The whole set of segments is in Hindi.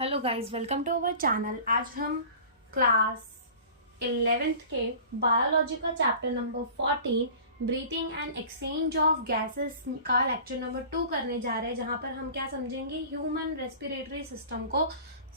Hello guys, welcome to our channel. आज हम क्लास 11th के बायोलॉजी का chapter number 14 breathing and exchange of gases का लेक्चर नंबर 2 करने जा रहे हैं, जहां पर हम क्या समझेंगे, ह्यूमन रेस्पिरेटरी सिस्टम को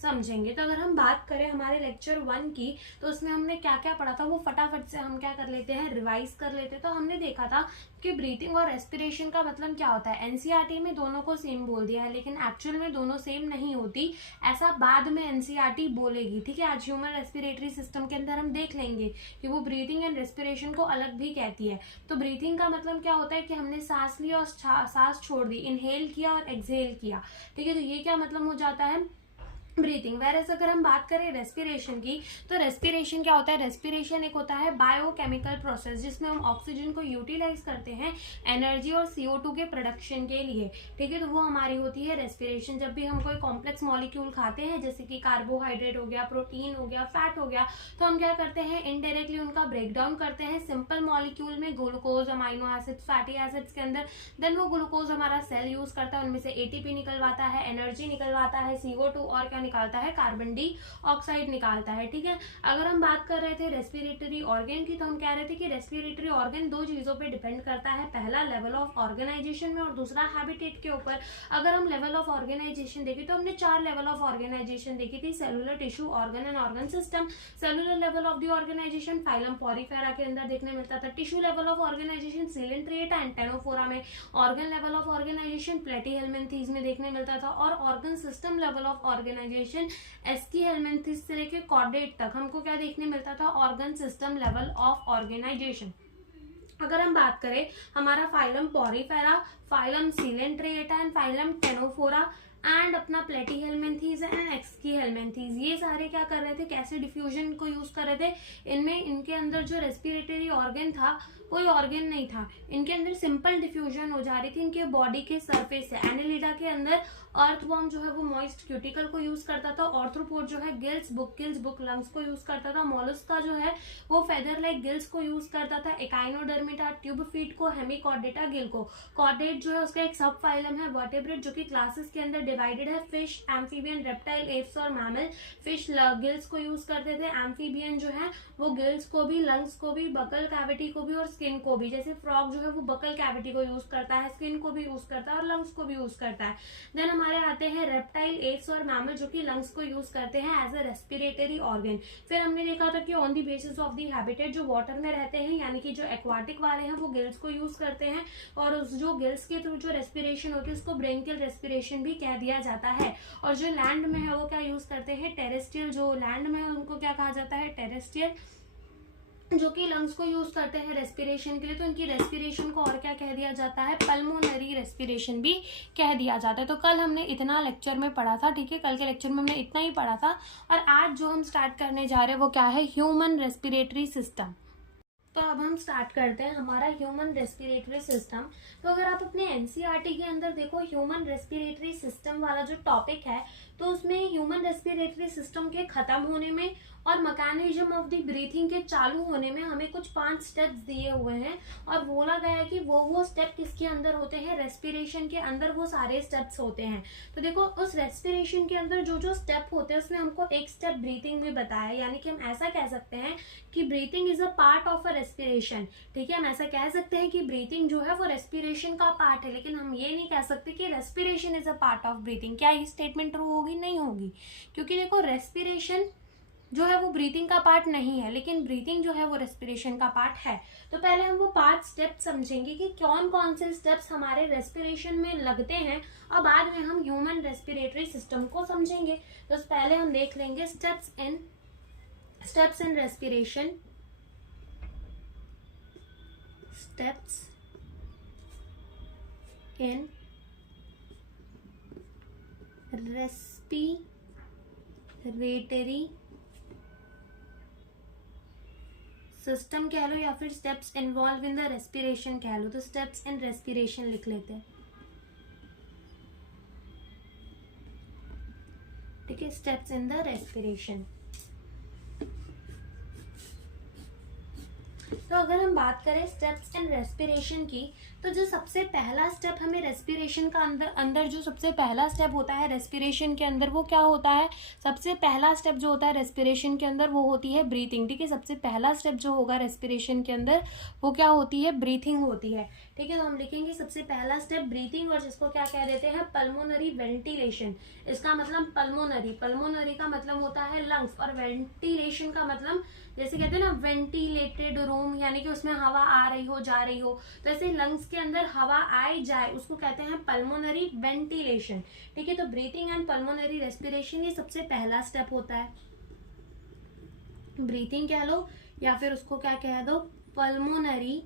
समझेंगे। तो अगर हम बात करें हमारे लेक्चर 1 की, तो उसमें हमने क्या क्या पढ़ा था वो फटाफट से हम क्या कर लेते हैं, रिवाइज कर लेते हैं। तो हमने देखा था कि ब्रीथिंग और रेस्पिरेशन का मतलब क्या होता है। एनसीईआरटी में दोनों को सेम बोल दिया है, लेकिन एक्चुअल में दोनों सेम नहीं होती, ऐसा बाद में एनसीईआरटी बोलेगी। ठीक है, आज ह्यूमन रेस्पिरेटरी सिस्टम के अंदर हम देख लेंगे कि वो ब्रीथिंग एंड रेस्पिरेशन को अलग भी कहती है। तो ब्रीथिंग का मतलब क्या होता है कि हमने सांस ली और सांस छोड़ दी, इनहेल किया और एक्सहेल किया। ठीक है, तो ये क्या मतलब हो जाता है, ब्रीथिंग। वेरएस अगर हम बात करें रेस्पिरेशन की, तो रेस्पिरेशन क्या होता है, रेस्पिरेशन एक होता है बायोकेमिकल प्रोसेस जिसमें हम ऑक्सीजन को यूटिलाइज करते हैं एनर्जी और CO2 के प्रोडक्शन के लिए। ठीक है, तो वो हमारी होती है रेस्पिरेशन। जब भी हम कोई कॉम्प्लेक्स मॉलिक्यूल खाते हैं, जैसे कि कार्बोहाइड्रेट हो गया, प्रोटीन हो गया, फैट हो गया, तो हम क्या करते हैं, इनडायरेक्टली उनका ब्रेक डाउन करते हैं सिंपल मॉलिक्यूल में, glucose, amino acids, fatty acids के अंदर। देन वो ग्लूकोज हमारा सेल यूज करता है, उनमें से ATP निकलवाता है, एनर्जी निकलवाता है, CO2 और क्या निकालता है, कार्बन डाइऑक्साइड निकालता है। ठीक है, अगर हम बात कर रहे थे रेस्पिरेटरी ऑर्गन की, तो हम कह रहे थे कि रेस्पिरेटरी ऑर्गन दो चीजों पे डिपेंड करता है, पहला लेवल ऑफ ऑर्गेनाइजेशन में और दूसरा हैबिटेट के ऊपर। अगर हम लेवल ऑफ ऑर्गेनाइजेशन देखें तो हमने 4 लेवल ऑफ ऑर्गेनाइजेशन देखी थी, cellular, tissue, organ and organ system. Cellular level of the organisation phylum Porifera के अंदर देखने मिलता था। Tissue level of organisation Coelenterata and Ctenophora में। Organ level of organisation Platyhelminthes में देखने मिलता था। और organ system level of organisation Aschelminthes से लेकर कॉर्डेट तक हमको क्या देखने मिलता था, organ system level of organisation. अगर हम बात करें हमारा phylum Porifera, phylum Coelenterata and phylum Ctenophora and अपना प्लेटीहेल्मिन्थीज एंड एक्सकीहेल्मिन्थीज, ये सारे क्या कर रहे थे, कैसे डिफ्यूजन को यूज कर रहे थे। इनमें इनके अंदर जो रेस्पिरेटरी ऑर्गन था, कोई ऑर्गन नहीं था, इनके अंदर सिंपल डिफ्यूजन हो जा रही थी इनके बॉडी के सरफेस से। एनेलिडा के अंदर अर्थवर्म जो है वो मॉइस्ट क्यूटिकल को यूज करता था। ऑर्थ्रोपोड जो है गिल्स, बुक लंग्स को यूज करता था। मोलस्का जो है वो फेदर लाइक गिल्स को यूज करता था। एकाइनोडर्मिटा ट्यूब फीट को, हेमिकॉर्डेटा गिल को। कॉर्डेट जो है उसका एक सब फाइलम है वर्टेब्रेट, जो कि क्लासेस के अंदर डिवाइडेड है, फिश, एम्फीबियन, रेप्टाइल, एप्स और मैमल। फिश गिल्स को यूज करते थे, एम्फीबियन जो है वो गिल्स को भी, लंग्स को भी, बकल कैविटी को भी और स्किन को भी। जैसे फ्रॉग जो है वो बकल कैविटी को यूज करता है, स्किन को भी यूज करता है और लंग्स को भी यूज करता है। देन हमारे आते हैं रेप्टाइल, एप्स और मैमल, जो कि लंग्स को यूज करते हैं एज अ रेस्पिरेटरी ऑर्गन। फिर हमने देखा था कि on the basis of the habitat, जो वाटर में रहते हैं यानी कि जो एक्वाटिक वाले हैं वो गिल्स को यूज करते हैं, और उस जो गिल्स के थ्रू जो रेस्पिरेशन होती है उसको ब्रेंकियल रेस्पिरेशन भी कह दिया जाता है। और जो लैंड में है वो क्या यूज करते हैं, टेरेस्ट्रियल। जो लैंड में है उनको क्या कहा जाता है, टेरेस्ट्रियल, जो कि लंग्स को यूज करते हैं रेस्पिरेशन के लिए। तो इनकी रेस्पिरेशन को और क्या कह दिया जाता है, पल्मोनरी रेस्पिरेशन भी कह दिया जाता है। तो कल हमने इतना लेक्चर में पढ़ा था। ठीक है, कल के लेक्चर में हमने इतना ही पढ़ा था, और आज जो हम स्टार्ट करने जा रहे हैं वो क्या है, ह्यूमन रेस्पिरेटरी सिस्टम। तो अब हम स्टार्ट करते हैं हमारा ह्यूमन रेस्पिरेटरी सिस्टम। तो अगर आप अपने एनसीईआरटी के अंदर देखो, ह्यूमन रेस्पिरेटरी सिस्टम वाला जो टॉपिक है, तो उसमें ह्यूमन रेस्पिरेटरी सिस्टम के खत्म होने में और मैकेनिज्म ऑफ द ब्रीथिंग के चालू होने में हमें कुछ 5 स्टेप्स दिए हुए हैं, और बोला गया है कि वो स्टेप किसके अंदर होते हैं, रेस्पिरेशन के अंदर वो सारे स्टेप्स होते हैं। तो देखो, उस रेस्पिरेशन के अंदर जो जो स्टेप होते हैं उसमें हमको एक स्टेप ब्रीथिंग भी बताया है, यानी कि हम ऐसा कह सकते हैं कि breathing is a part of a respiration. ठीक है, हम ऐसा कह सकते हैं कि ब्रीथिंग जो है वो रेस्पिरेशन का पार्ट है, लेकिन हम ये नहीं कह सकते कि respiration is a part of breathing. क्या ये स्टेटमेंट ट्रू होगी? नहीं होगी, क्योंकि देखो रेस्पिरेशन जो है वो ब्रीथिंग का पार्ट नहीं है, लेकिन ब्रीथिंग जो है वो रेस्पिरेशन का पार्ट है। तो पहले हम वो 5 स्टेप्स समझेंगे कि कौन कौन से स्टेप्स हमारे रेस्पिरेशन में लगते हैं, और बाद में हम ह्यूमन रेस्पिरेटरी सिस्टम को समझेंगे। तो पहले हम देख लेंगे steps in respiration. Steps in respiratory system कह लो, या फिर steps involve in the respiration कह लो। तो स्टेप्स इन रेस्पिरेशन लिख लेते हैं। ठीक है, स्टेप्स इन द रेस्पिरेशन। तो अगर हम बात करें स्टेप्स इन रेस्पिरेशन की, तो जो सबसे पहला स्टेप हमें रेस्पिरेशन का अंदर जो सबसे पहला स्टेप होता है रेस्पिरेशन के अंदर, वो क्या होता है? सबसे पहला स्टेप जो होता है रेस्पिरेशन के अंदर वो होती है ब्रीथिंग। ठीक है, सबसे पहला स्टेप जो होगा रेस्पिरेशन के अंदर वो क्या होती है? ब्रीथिंग होती है। ठीक है, तो हम लिखेंगे सबसे पहला स्टेप ब्रीथिंग, और जिसको क्या कह देते हैं? Pulmonary ventilation. इसका मतलब पल्मोनरी का मतलब होता है लंग्स, और वेंटिलेशन का मतलब जैसे कहते हैं ना वेंटिलेटेड रूम, यानी कि उसमें हवा आ रही हो जा रही हो, तो ऐसे लंग्स के अंदर हवा आए जाए उसको कहते हैं पल्मोनरी वेंटिलेशन। ठीक है, तो ब्रीथिंग एंड पल्मोनरी रेस्पिरेशन ये सबसे पहला स्टेप होता है। ब्रीथिंग कह लो या फिर उसको क्या कह दो? Pulmonary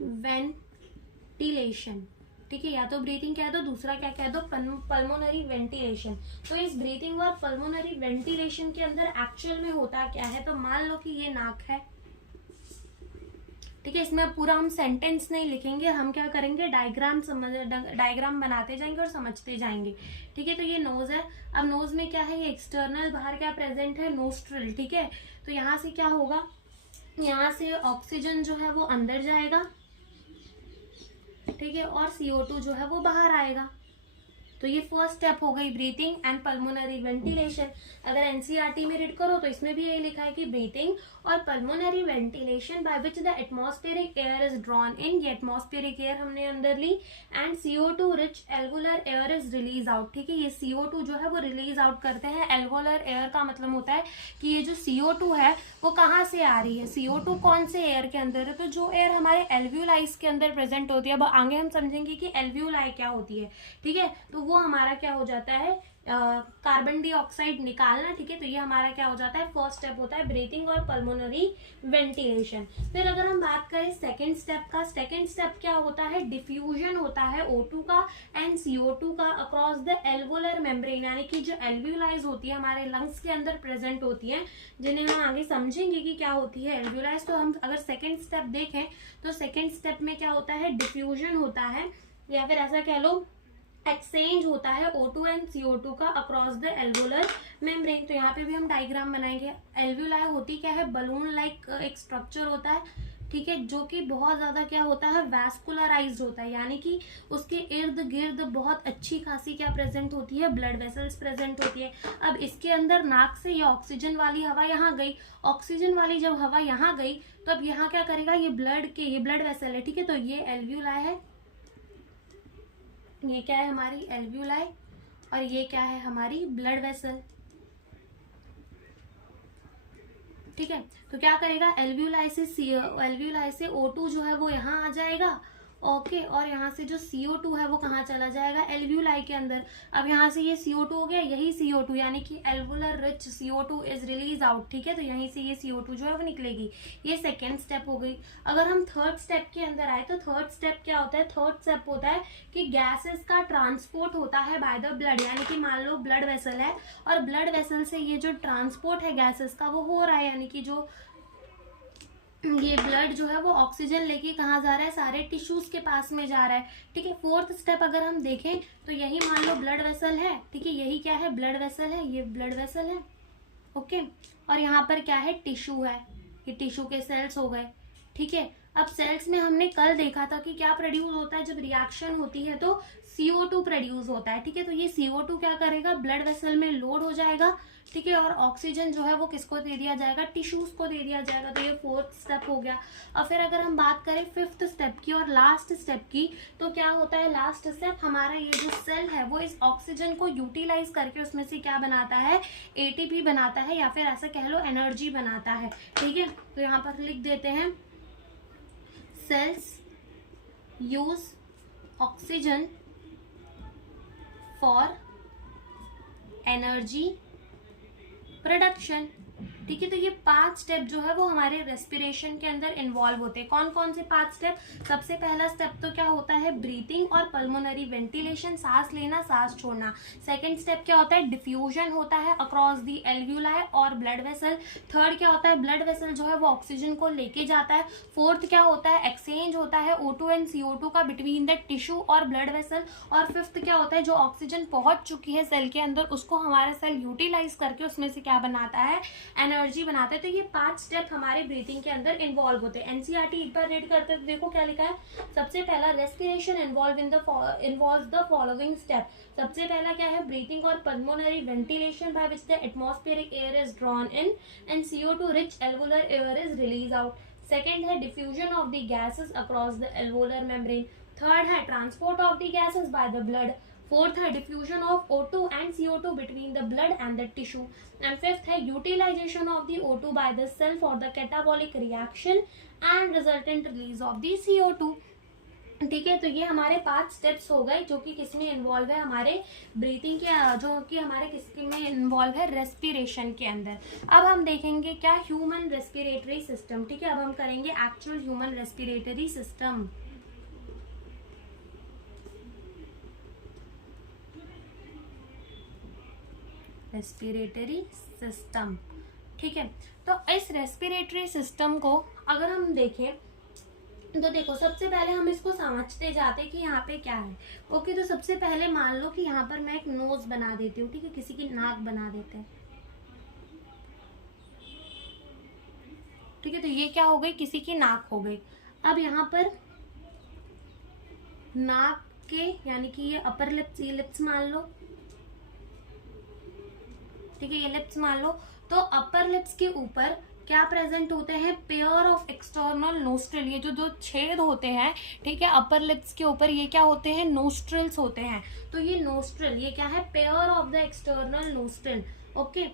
ventilation. ठीक है, या तो ब्रीथिंग कह दो, दूसरा क्या कह दो? Pulmonary ventilation. तो इस ब्रीथिंग और पल्मोनरी वेंटिलेशन के अंदर एक्चुअल में होता क्या है? तो मान लो कि ये नाक है। ठीक है, इसमें पूरा हम सेंटेंस नहीं लिखेंगे, हम क्या करेंगे? डायग्राम बनाते जाएंगे और समझते जाएंगे। ठीक है, तो ये नोज है। अब नोज में क्या है? ये एक्सटर्नल बाहर क्या प्रेजेंट है? नोस्ट्रिल। ठीक है, तो यहाँ से क्या होगा? यहाँ से ऑक्सीजन जो है वो अंदर जाएगा। ठीक है, और CO2 जो है वो बाहर आएगा। तो ये फर्स्ट स्टेप हो गई ब्रीथिंग एंड पल्मोनरी वेंटिलेशन। अगर एनसीईआरटी में रीड करो तो इसमें भी यही लिखा है कि ब्रीथिंग और pulmonary ventilation by which the atmospheric air is drawn in. ये एटमॉस्फेरिक एयर हमने अंदर ली and CO2 rich alveolar air is release out. ठीक है, ये CO2 जो है वो रिलीज आउट करते हैं। एल्वोलर एयर का मतलब होता है कि ये जो CO2 है वो कहाँ से आ रही है? CO2 कौन से एयर के अंदर है? तो जो एयर हमारे एल्व्यूलाइज के अंदर प्रेजेंट होती है। अब आगे हम समझेंगे कि एल्व्यूलाई क्या होती है। ठीक है, तो वो हमारा क्या हो जाता है? कार्बन डाइऑक्साइड निकालना। ठीक है, तो ये हमारा क्या हो जाता है? फर्स्ट स्टेप होता है ब्रीथिंग और पल्मोनरी वेंटिलेशन। फिर अगर हम बात करें सेकंड स्टेप का, सेकंड स्टेप क्या होता है? डिफ्यूजन होता है O2 का एंड CO2 का अक्रॉस द एल्वोलर मेम्ब्रेन, यानी कि जो एल्व्यूलाइज होती है हमारे लंग्स के अंदर प्रेजेंट होती है, जिन्हें हम आगे समझेंगे कि क्या होती है एल्व्यूलाइज। तो हम अगर सेकेंड स्टेप देखें तो सेकेंड स्टेप में क्या होता है? डिफ्यूजन होता है, या फिर ऐसा कह लो एक्सचेंज होता है O2 एंड CO2 का अक्रॉस द एल्वोलर मेम्ब्रेन। तो यहाँ पे भी हम डायग्राम बनाएंगे। एल्वोलाई होती क्या है? बलून लाइक एक स्ट्रक्चर होता है। ठीक है, जो कि बहुत ज्यादा क्या होता है? वैस्कुलराइज्ड होता है, यानी कि उसके इर्द गिर्द बहुत अच्छी खासी क्या प्रेजेंट होती है? ब्लड वेसल्स प्रेजेंट होती है। अब इसके अंदर नाक से ये ऑक्सीजन वाली हवा यहाँ गई, ऑक्सीजन वाली जब हवा यहाँ गई तो अब यहाँ क्या करेगा? ये ब्लड वेसल है। ठीक है, तो ये एल्वोलाई है, ये क्या है? हमारी एल्वोलाई, और ये क्या है? हमारी ब्लड वेसल। ठीक है, तो क्या करेगा? एल्वोलाई से O2 जो है वो यहाँ आ जाएगा। ओके, और यहाँ से जो CO2 है वो कहाँ चला जाएगा? एल्वोलाई के अंदर। अब यहाँ से ये CO2 हो गया, यही CO2 यानी कि alveolar rich CO2 is release out. ठीक है, तो यहीं से ये CO2 जो है वो निकलेगी। ये सेकेंड स्टेप हो गई। अगर हम थर्ड स्टेप के अंदर आए तो थर्ड स्टेप क्या होता है? थर्ड स्टेप होता है कि गैसेस का ट्रांसपोर्ट होता है बाय द ब्लड, यानी कि मान लो ब्लड वेसल है और ब्लड वेसल से ये जो ट्रांसपोर्ट है गैसेस का वो हो रहा है, यानी कि जो ये ब्लड जो है वो ऑक्सीजन लेके कहाँ जा रहा है? सारे टिश्यूज के पास में जा रहा है। ठीक है, फोर्थ स्टेप अगर हम देखें तो यही मान लो ब्लड वेसल है। ठीक है, यही क्या है? ब्लड वेसल है, ये ब्लड वेसल है। ओके, और यहाँ पर क्या है? टिश्यू है, ये टिश्यू के सेल्स हो गए। ठीक है, अब सेल्स में हमने कल देखा था कि क्या प्रोड्यूस होता है? जब रिएक्शन होती है तो CO2 प्रोड्यूस होता है। ठीक है, तो ये CO2 क्या करेगा? ब्लड वेसल में लोड हो जाएगा। ठीक है, और ऑक्सीजन जो है वो किसको दे दिया जाएगा? टिश्यूज को दे दिया जाएगा। तो ये फोर्थ स्टेप हो गया। और फिर अगर हम बात करें फिफ्थ स्टेप की और लास्ट स्टेप की, तो क्या होता है लास्ट स्टेप? हमारा ये जो सेल है वो इस ऑक्सीजन को यूटिलाइज करके उसमें से क्या बनाता है? ATP बनाता है, या फिर ऐसा कह लो एनर्जी बनाता है। ठीक है, तो यहाँ पर लिख देते हैं cells use oxygen for energy production। ठीक है, तो ये 5 स्टेप जो है वो हमारे रेस्पिरेशन के अंदर इन्वॉल्व होते हैं। कौन कौन से 5 स्टेप? सबसे पहला स्टेप तो क्या होता है? ब्रीथिंग और पल्मोनरी वेंटिलेशन, सांस लेना सांस छोड़ना। सेकंड स्टेप क्या होता है? डिफ्यूजन होता है अक्रॉस दी एल्वोलाई और ब्लड वेसल। थर्ड क्या होता है? ब्लड वेसल जो है वो ऑक्सीजन को लेके जाता है। फोर्थ क्या होता है? एक्सचेंज होता है O2 एंड CO2 का बिटवीन द टिश्यू और ब्लड वेसल। और फिफ्थ क्या होता है? जो ऑक्सीजन पहुंच चुकी है सेल के अंदर उसको हमारा सेल यूटिलाइज करके उसमें से क्या बनाता है? एनर्जी बनाता है। तो ये 5 स्टेप हमारे ब्रीथिंग के अंदर इन्वॉल्व होते हैं। एनसीईआरटी एक बार रीड करते हैं, देखो क्या लिखा है। सबसे पहला respiration involves the following step. सबसे पहला क्या है, ब्रीथिंग और pulmonary ventilation by which the atmospheric air is drawn in and CO2 rich alveolar air is release out. Second है diffusion of the gases across the alveolar membrane. Third है transport of the gases by the blood. Fourth है diffusion of O2 and CO2 between the blood and the tissue. And fifth है utilisation of the O2 by the cell for the catabolic reaction and resultant release of the CO2। ठीक है, तो ये हमारे 5 स्टेप्स हो गए जो कि किसमें इन्वॉल्व है, हमारे ब्रीथिंग के, जो कि हमारे किसमें इन्वॉल्व है, रेस्पिरेशन के अंदर। अब हम देखेंगे क्या, ह्यूमन रेस्पिरेटरी सिस्टम। ठीक है, अब हम करेंगे actual human respiratory system. Respiratory system, ठीक है। तो इस रेस्पिरेटरी सिस्टम को अगर हम देखें तो देखो, सबसे पहले हम इसको समझते जाते कि यहाँ पे क्या है। ओके, तो सबसे पहले मान लो कि यहाँ पर मैं एक नोज बना देती हूँ, ठीक है, किसी की नाक बना देते हैं, ठीक है। तो ये क्या हो गई, किसी की नाक हो गई। अब यहाँ पर नाक के यानी कि ये अपर लिप्स, ये लिप्स मान लो, ठीक है, ये लिप्स मान लो। तो अपर लिप्स के ऊपर क्या प्रेजेंट होते हैं, पेयर ऑफ एक्सटर्नल नोस्ट्रिल। ये जो दो छेद होते हैं, ठीक है, अपर लिप्स के ऊपर, ये क्या होते हैं, नोस्ट्रिल्स होते हैं। तो ये नोस्ट्रिल, ये क्या है, pair of the external nostril. Okay,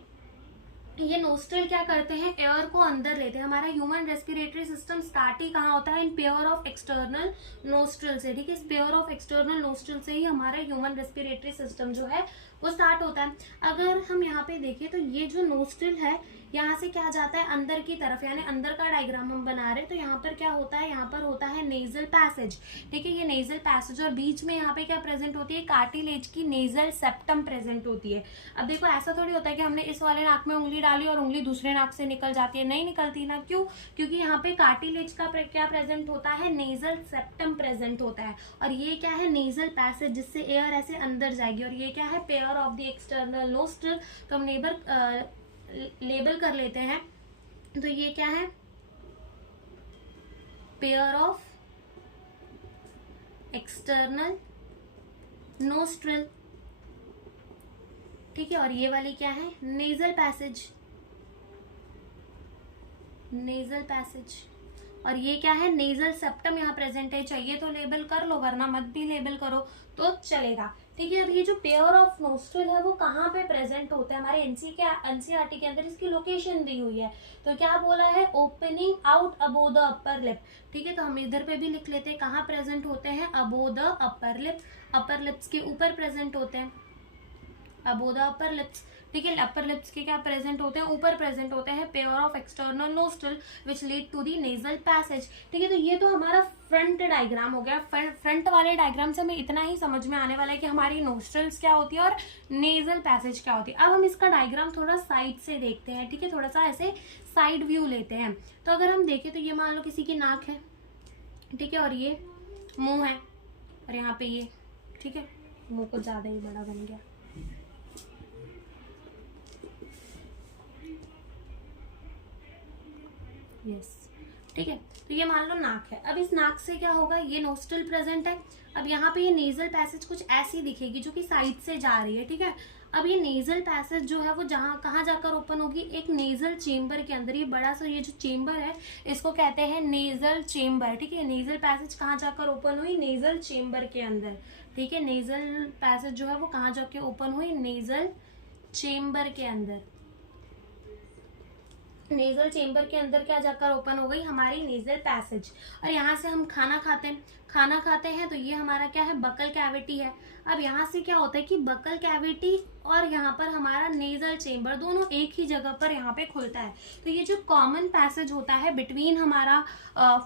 ये नोस्ट्रिल क्या करते हैं, एयर को अंदर लेते हैं। हमारा ह्यूमन रेस्पिरेटरी सिस्टम स्टार्ट ही कहाँ होता है, in pair of external nostril से, ठीक है। इस पेयर ऑफ एक्सटर्नल नोस्ट्रिल से ही हमारा ह्यूमन रेस्पिरेटरी सिस्टम जो है वो स्टार्ट होता है। अगर हम यहाँ पे देखें तो ये जो नोस्ट्रिल है, यहाँ से क्या जाता है अंदर की तरफ, यानी अंदर का डायग्राम हम बना रहे हैं। तो यहाँ पर क्या होता है, यहाँ पर होता है नेजल पैसेज, ठीक है, ये नेजल पैसेज। और बीच में यहाँ पे क्या प्रेजेंट होती है, कार्टिलेज की नेजल सेप्टम प्रेजेंट होती है। अब देखो, ऐसा थोड़ी होता है कि हमने इस वाले नाक में उंगली डाली और उंगली दूसरे नाक से निकल जाती है, नहीं निकलती ना। क्यों, क्योंकि यहाँ पे कार्टिलेज का क्या प्रेजेंट होता है, नेजल सेप्टम प्रेजेंट होता है। और ये क्या है, नेजल पैसेज, जिससे एयर ऐसे अंदर जाएगी। और ये क्या है, pair of the external nostril. तो हम लेबल कर लेते हैं। तो ये क्या है, पेयर ऑफ एक्सटर्नल नोस्ट्रिल, ठीक है। और ये वाली क्या है, नेजल पैसेज, नेजल पैसेज। और ये क्या है, नेजल सेप्टम यहाँ प्रेजेंट है। चाहिए तो लेबल कर लो, वरना मत भी लेबल करो तो चलेगा, ठीक है। अब ये जो पेयर ऑफ नोस्ट्रिल है वो कहाँ पे प्रेजेंट होता है, हमारे एनसीईआरटी के अंदर इसकी लोकेशन दी हुई है। तो क्या बोला है, opening out above the upper lip, ठीक है। तो हम इधर पे भी लिख लेते हैं, कहाँ प्रेजेंट होते हैं, above the upper lip, upper lips के ऊपर प्रेजेंट होते हैं, अबो द अपर लिप्स, ठीक है। अपर लिप्स के क्या प्रेजेंट होते हैं, ऊपर प्रेजेंट होते हैं pair of external nostril which lead to the nasal passage, ठीक है। तो ये तो हमारा फ्रंट डायग्राम हो गया। फ्रंट वाले डायग्राम से हमें इतना ही समझ में आने वाला है कि हमारी नोस्ट्रिल्स क्या होती है और नेजल पैसेज क्या होती है। अब हम इसका डायग्राम थोड़ा साइड से देखते हैं, ठीक है, थोड़ा सा ऐसे साइड व्यू लेते हैं। तो अगर हम देखें तो ये मान लो किसी की नाक है, ठीक है, और ये मुंह है, और यहाँ पे ये, ठीक है, मुंह कुछ ज्यादा ही बड़ा बन गया, यस, ठीक है। तो ये मान लो नाक है। अब इस नाक से क्या होगा, ये नोस्ट्रिल प्रेजेंट है। अब यहाँ पे ये नेजल पैसेज कुछ ऐसी दिखेगी जो कि साइड से जा रही है, ठीक है। अब ये नेजल पैसेज जो है वो जहाँ कहाँ जाकर ओपन होगी, एक नेजल चेम्बर के अंदर। ये बड़ा सा ये जो चेम्बर है इसको कहते हैं नेजल चेम्बर, ठीक है। नेजल पैसेज कहाँ जाकर ओपन हुई, नेजल चेम्बर के अंदर, ठीक है। नेजल पैसेज जो है वो कहाँ जाके ओपन हुई, नेजल चेम्बर के अंदर। नेजल चेम्बर के अंदर क्या जाकर ओपन हो गई, हमारी नेजल पैसेज। और यहाँ से हम खाना खाते हैं तो ये हमारा क्या है, बकल कैविटी है। अब यहाँ से क्या होता है कि बकल कैविटी और यहाँ पर हमारा नेजल चेम्बर दोनों एक ही जगह पर यहाँ पे खुलता है। तो ये जो कॉमन पैसेज होता है बिटवीन हमारा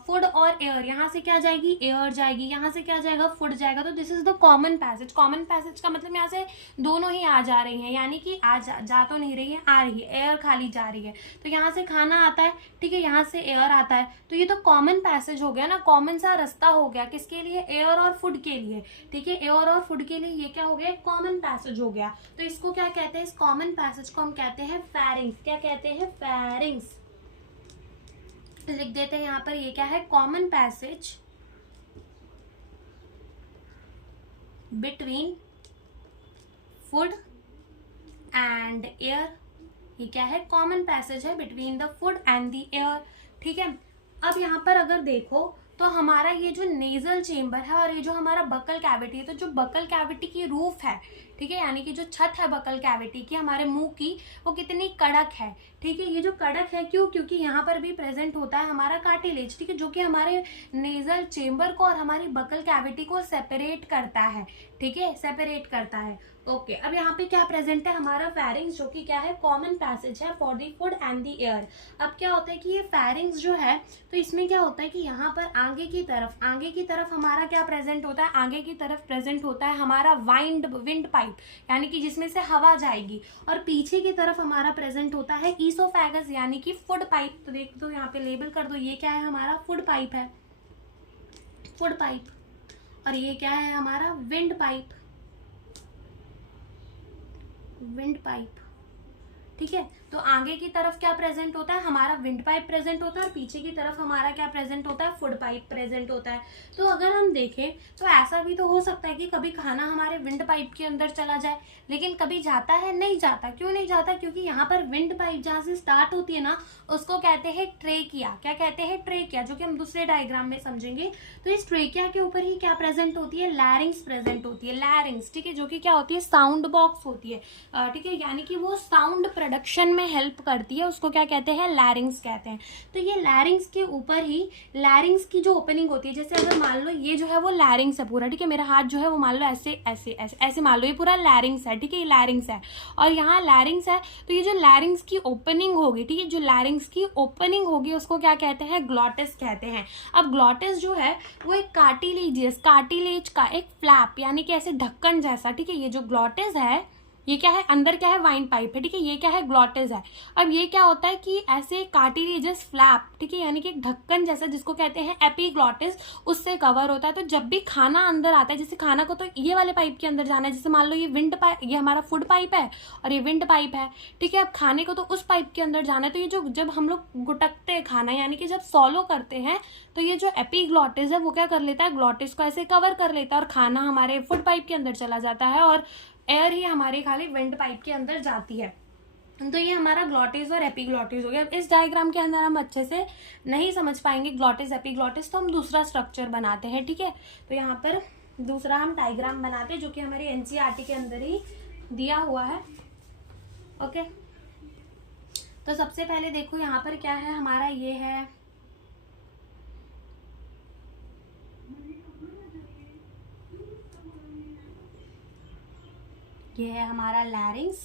फूड और एयर, यहाँ से क्या जाएगी, एयर जाएगी, यहाँ से क्या जाएगा, फूड जाएगा। तो this is the common passage. Common passage का मतलब यहाँ से दोनों ही आ जा रही हैं, यानी कि जा तो नहीं रही है, आ रही है, एयर खाली जा रही है। तो यहाँ से खाना आता है, ठीक है, यहाँ से एयर आता है। तो ये तो कॉमन पैसेज हो गया ना, कॉमन सा रास्ता हो गया किसके लिए, एयर और फूड के लिए, ठीक है। एयर और फूड के लिए ये क्या हो गया, कॉमन पैसेज हो गया। तो इसको क्या कहते हैं, इस कॉमन पैसेज को हम कहते हैं फेरिंग्स। क्या कहते हैं, फेरिंग्स। लिख देते हैं यहाँ पर, ये क्या है, common passage between food and air. ये क्या है, कॉमन पैसेज है between the food and the air, ठीक है। अब यहाँ पर अगर देखो तो हमारा ये जो नेजल चेम्बर है और ये जो हमारा बकल कैविटी है, तो जो बकल कैविटी की रूफ है, ठीक है, यानी कि जो छत है बकल कैविटी की हमारे मुंह की, वो कितनी कड़क है, ठीक है। ये जो कड़क है क्यों, क्योंकि यहाँ पर भी प्रेजेंट होता है हमारा कार्टिलेज, ठीक है, जो कि हमारे नेजल चेम्बर को और हमारी बकल कैविटी को सेपरेट करता है, ठीक है, सेपरेट करता है। ओके, अब यहाँ पे क्या प्रेजेंट है, हमारा फेरिंग्स, जो कि क्या है, कॉमन पैसेज है for the food and the air. अब क्या होता है कि ये फेरिंग्स जो है, तो इसमें क्या होता है कि यहाँ पर आगे की तरफ हमारा क्या प्रेजेंट होता है, आगे की तरफ प्रेजेंट होता है हमारा विंड पाइप, यानी कि जिसमें से हवा जाएगी, और पीछे की तरफ हमारा प्रेजेंट होता है ईसोफेगस, यानी कि फूड पाइप। तो देख दो यहाँ पे, लेबल कर दो, ये क्या है, हमारा फूड पाइप है, फूड पाइप, और ये क्या है, हमारा विंड पाइप, विंड पाइप, ठीक है। तो आगे की तरफ क्या प्रेजेंट होता है, हमारा विंड पाइप प्रेजेंट होता है, और पीछे की तरफ हमारा क्या प्रेजेंट होता है, फूड पाइप प्रेजेंट होता है। तो अगर हम देखें तो ऐसा भी तो हो सकता है कि कभी खाना हमारे विंड पाइप के अंदर चला जाए, लेकिन कभी जाता है, नहीं जाता। क्यों नहीं जाता, क्योंकि यहाँ पर विंड पाइप जहाँ से स्टार्ट होती है ना, उसको कहते हैं ट्रेकिया। क्या कहते हैं, ट्रेकिया, जो कि हम दूसरे डायग्राम में समझेंगे। तो इस ट्रेकिया के ऊपर ही क्या प्रेजेंट होती है, लैरिंग्स प्रेजेंट होती है, लैरिंग्स, ठीक है, जो कि क्या होती है, साउंड बॉक्स होती है, ठीक है, यानी कि वो साउंड प्रोडक्शन में हेल्प करती है, उसको क्या कहते हैं, लैरिंग्स कहते हैं। तो ये लैरिंग्स के ऊपर ही, लैरिंग्स की जो ओपनिंग होती है, जैसे अगर मान लो ये जो है वो लैरिंग्स है पूरा, ठीक है, मेरा हाथ जो है वो मान लो ऐसे ऐसे ऐसे ऐसे मान लो, ये पूरा लैरिंग्स है, ठीक है, ये लैरिंग्स है, और यहाँ लैरिंग्स है। तो ये जो लैरिंग्स की ओपनिंग होगी, ठीक है, जो लैरिंग्स की ओपनिंग होगी उसको क्या कहते हैं, ग्लॉटिस कहते हैं। अब ग्लॉटिस जो है वो एक कार्टिलेज का एक फ्लैप, यानी कि ऐसे ढक्कन जैसा, ठीक है। ये जो ग्लॉटिस है, ये क्या है, अंदर क्या है, वाइन पाइप है, ठीक है, ये क्या है, ग्लॉटिस है। अब ये क्या होता है कि ऐसे कार्टिलेजस फ्लैप, ठीक है, यानी कि एक ढक्कन जैसा, जिसको कहते हैं एपीग्लॉटिस, उससे कवर होता है। तो जब भी खाना अंदर आता है, जैसे खाना को तो ये वाले पाइप के अंदर जाना है, जैसे मान लो ये विंड पाइप, ये हमारा फूड पाइप है और ये विंड पाइप है, ठीक है। अब खाने को तो उस पाइप के अंदर जाना है। तो ये जो जब हम लोग गुटकते हैं खाना, यानी कि जब सॉलो करते हैं, तो ये जो एपीग्लॉटिस है वो क्या कर लेता है, ग्लॉटिस को ऐसे कवर कर लेता है, और खाना हमारे फूड पाइप के अंदर चला जाता है, और एयर ही हमारे खाली विंड पाइप के अंदर जाती है। तो ये हमारा ग्लॉटिस और एपीग्लॉटिस हो गया। इस डायग्राम के अंदर हम अच्छे से नहीं समझ पाएंगे ग्लॉटिस एपीग्लॉटिस, तो हम दूसरा स्ट्रक्चर बनाते हैं, ठीक है। तो यहाँ पर दूसरा हम डायग्राम बनाते हैं, जो कि हमारी एनसीईआरटी के अंदर ही दिया हुआ है। ओके, तो सबसे पहले देखो यहाँ पर क्या है, हमारा ये है, ये है हमारा लैरिंग्स,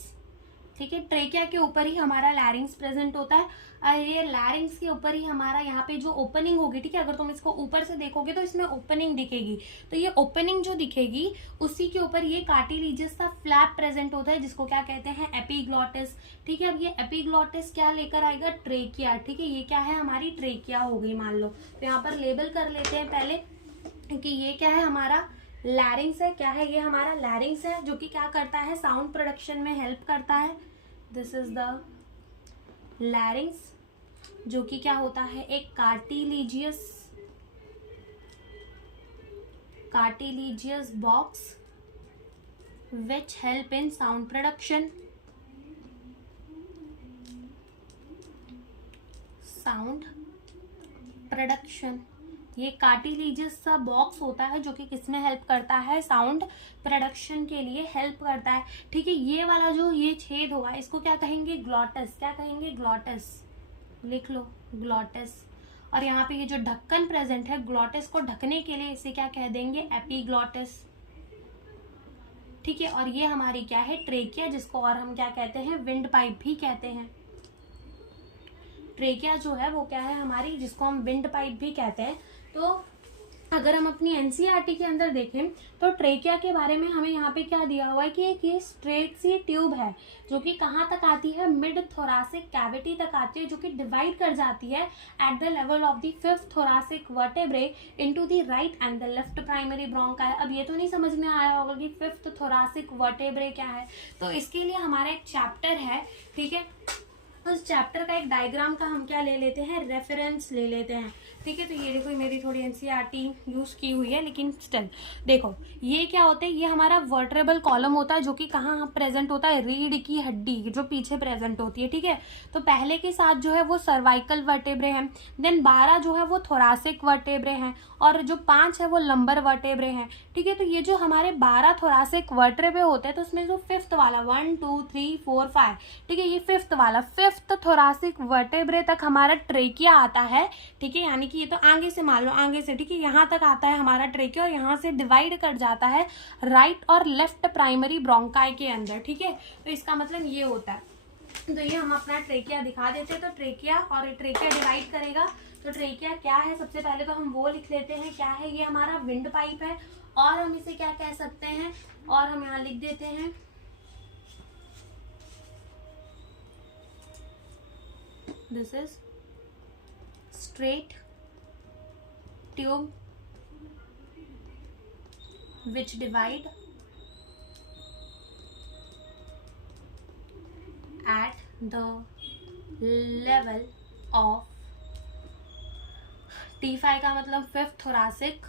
ठीक है। ट्रेकिया के ऊपर ही हमारा लैरिंग्स प्रेजेंट होता है, और ये लैरिंग्स के ऊपर ही हमारा यहाँ पे जो ओपनिंग होगी, ठीक है, अगर तुम इसको ऊपर से देखोगे तो इसमें ओपनिंग दिखेगी। तो ये ओपनिंग जो दिखेगी उसी के ऊपर ये कार्टिलेजस का फ्लैप प्रेजेंट होता है, जिसको क्या कहते हैं, एपीग्लॉटिस, ठीक है। अब ये एपीग्लॉटिस क्या लेकर आएगा, ट्रेकिया, ठीक है, ये क्या है, हमारी ट्रेकिया हो गई मान लो। तो यहाँ पर लेबल कर लेते हैं पहले कि ये क्या है, हमारा लैरिंग्स है। क्या है, ये हमारा लैरिंग्स है, जो कि क्या करता है, साउंड प्रोडक्शन में हेल्प करता है। दिस इज द लैरिंग्स, जो कि क्या होता है, एक cartilaginous box which help in sound production, ये कार्टिलेजियस सा बॉक्स होता है, जो कि किसमें हेल्प करता है, साउंड प्रोडक्शन के लिए हेल्प करता है, ठीक है। ये वाला जो ये छेद होगा, इसको क्या कहेंगे, ग्लॉटिस, क्या कहेंगे, ग्लॉटिस, लिख लो, ग्लॉटिस। और यहाँ पे ये जो ढक्कन प्रेजेंट है ग्लॉटिस को ढकने के लिए, इसे क्या कह देंगे, एपीग्लॉटिस, ठीक है। और ये हमारी क्या है, ट्रेकिया, जिसको और हम क्या कहते हैं, विंड पाइप भी कहते हैं। ट्रेकिया जो है वो क्या है हमारी, जिसको हम विंड पाइप भी कहते हैं। तो अगर हम अपनी एनसीईआरटी के अंदर देखें तो ट्रेकिया के बारे में हमें यहाँ पे क्या दिया हुआ है कि एक ये स्ट्रेट सी ट्यूब है जो कि कहाँ तक आती है, मिड थोरासिक कैविटी तक आती है, जो कि डिवाइड कर जाती है eight the level of the fifth thoracic vertebrae into the right and the left primary bronchi. अब ये तो नहीं समझ में आया होगा कि फिफ्थ थोरासिक वर्टेब्रे क्या है, तो इसके लिए हमारा एक चैप्टर है, ठीक है। उस चैप्टर का एक डायग्राम का हम क्या ले लेते हैं, रेफरेंस ले लेते हैं, ठीक है। तो ये देखो मेरी थोड़ी एनसीईआरटी यूज़ की हुई है, लेकिन स्टिल देखो ये क्या होता है, ये हमारा वर्टेब्रल कॉलम होता है जो कि कहाँ प्रेजेंट होता है, रीढ़ की हड्डी जो पीछे प्रेजेंट होती है, ठीक है। तो पहले के साथ जो है वो सर्वाइकल वर्टेब्रे हैं, देन 12 जो है वो थोरासिक वर्टेब्रे हैं, और जो 5 है वो लंबर वर्टेब्रे हैं, ठीक है। तो ये जो हमारे 12 थोरासिक वर्टेब्रे होते हैं, तो उसमें जो फिफ्थ वाला 1 2 3 4 5, ठीक है, ये फिफ्थ वाला फिफ्थ थोरासिक वर्टेब्रे तक हमारा ट्रेकिया आता है, ठीक है। यानी कि ये तो आगे से मान लो, आगे से, ठीक है, यहाँ तक आता है हमारा ट्रेकिया और यहाँ से डिवाइड कर जाता है राइट और लेफ्ट प्राइमरी ब्रोंकाई के अंदर, ठीक है। तो इसका मतलब ये होता है। तो ये हम अपना ट्रेकिया दिखा देते हैं। तो ट्रेकिया और ट्रेकिया डिवाइड करेगा, तो ट्रेकिया क्या है, सबसे पहले तो हम वो लिख लेते हैं क्या है, ये हमारा विंड पाइप है, और हम इसे क्या कह सकते हैं, और हम यहाँ लिख देते हैं this is straight tube which divide at the level of T5 का मतलब फिफ्थ थोरासिक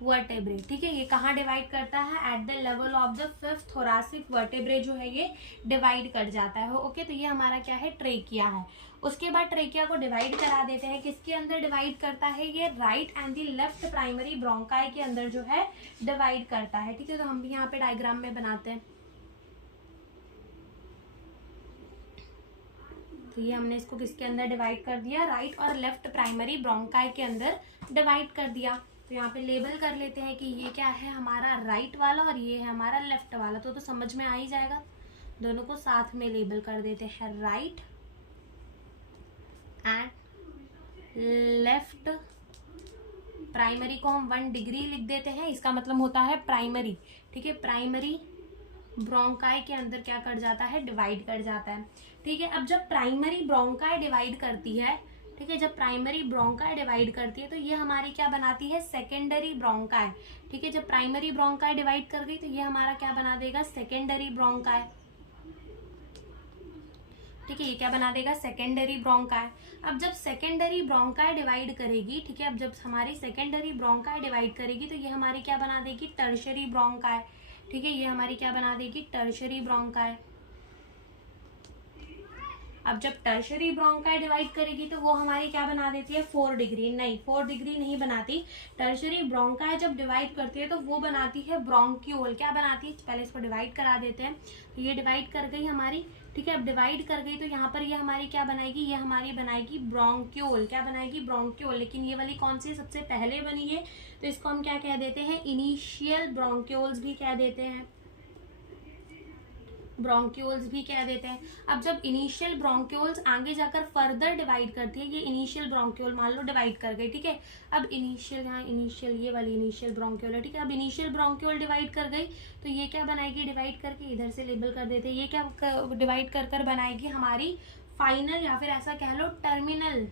वर्टेब्रे, ठीक है। ये कहाँ डिवाइड करता है, eight the level of the fifth thoracic vertebrae जो है ये डिवाइड कर जाता है, ओके। तो ये हमारा क्या है, ट्रेकिया है। उसके बाद ट्रेकिया को डिवाइड करा देते हैं, किसके अंदर डिवाइड करता है, ये right and the left primary bronchi के अंदर जो है डिवाइड करता है, ठीक है। तो हम भी यहाँ पे डायग्राम में बनाते हैं। तो ये हमने इसको किसके अंदर डिवाइड कर दिया, राइट और लेफ्ट प्राइमरी ब्रोंकाई के अंदर डिवाइड कर दिया। तो यहाँ पे लेबल कर लेते हैं कि ये क्या है, हमारा राइट वाला और ये है हमारा लेफ्ट वाला। तो समझ में आ ही जाएगा, दोनों को साथ में लेबल कर देते हैं, राइट एंड लेफ्ट। प्राइमरी को हम 1 डिग्री लिख देते हैं, इसका मतलब होता है प्राइमरी, ठीक है। प्राइमरी ब्रोंकाई के अंदर क्या कर जाता है, डिवाइड कर जाता है, ठीक है। अब जब प्राइमरी ब्रोंकाई डिवाइड करती है, ठीक है, जब प्राइमरी ब्रोंकाई डिवाइड करती है तो ये हमारी क्या बनाती है, सेकेंडरी ब्रोंकाई, ठीक है। जब प्राइमरी ब्रोंकाई डिवाइड कर गई तो ये हमारा क्या बना देगा, सेकेंडरी ब्रोंकाई, ठीक है। ये क्या बना देगा, सेकेंडरी ब्रोंकाई। अब जब सेकेंडरी ब्रोंकाई डिवाइड करेगी, ठीक है, अब जब हमारी सेकेंडरी ब्रोंकाई डिवाइड करेगी तो ये हमारी क्या बना देगी, टर्शरी ब्रोंकाई, ठीक है। ये हमारी क्या बना देगी, टर्शरी ब्रोंकाई। अब जब टर्शरी ब्रोंकाई डिवाइड करेगी तो वो हमारी क्या बना देती है, 4 डिग्री, नहीं 4 डिग्री नहीं बनाती। टर्शरी ब्रोंकाई जब डिवाइड करती है तो वो बनाती है ब्रोंक्यूल, क्या बनाती है, पहले इसको डिवाइड करा देते हैं। तो ये डिवाइड कर गई हमारी, ठीक है। अब डिवाइड कर गई तो यहाँ पर ये हमारी क्या बनाएगी, ये हमारी बनाएगी ब्रोंक्यूल, क्या बनाएगी, ब्रोंक्यूल। लेकिन ये वाली कौन सी सबसे पहले बनी है, तो इसको हम क्या कह देते हैं, इनिशियल ब्रोंक्यूल्स भी कह देते हैं, ब्रोंक्यूल्स भी कह देते हैं। अब जब इनिशियल ब्रोंक्यूल्स आगे जाकर फर्दर डिवाइड करती है, ये इनिशियल ब्रोंक्यूल मान लो डिवाइड कर गई, ठीक है। अब इनिशियल, यहाँ इनिशियल, ये वाली इनिशियल ब्रोंक्यूल है, ठीक है। अब इनिशियल ब्रोंक्यूल डिवाइड कर गई तो ये क्या बनाएगी, डिवाइड करके इधर से लेबल कर देते हैं, ये क्या डिवाइड कर कर बनाएगी हमारी फाइनल, या फिर ऐसा कह लो टर्मिनल,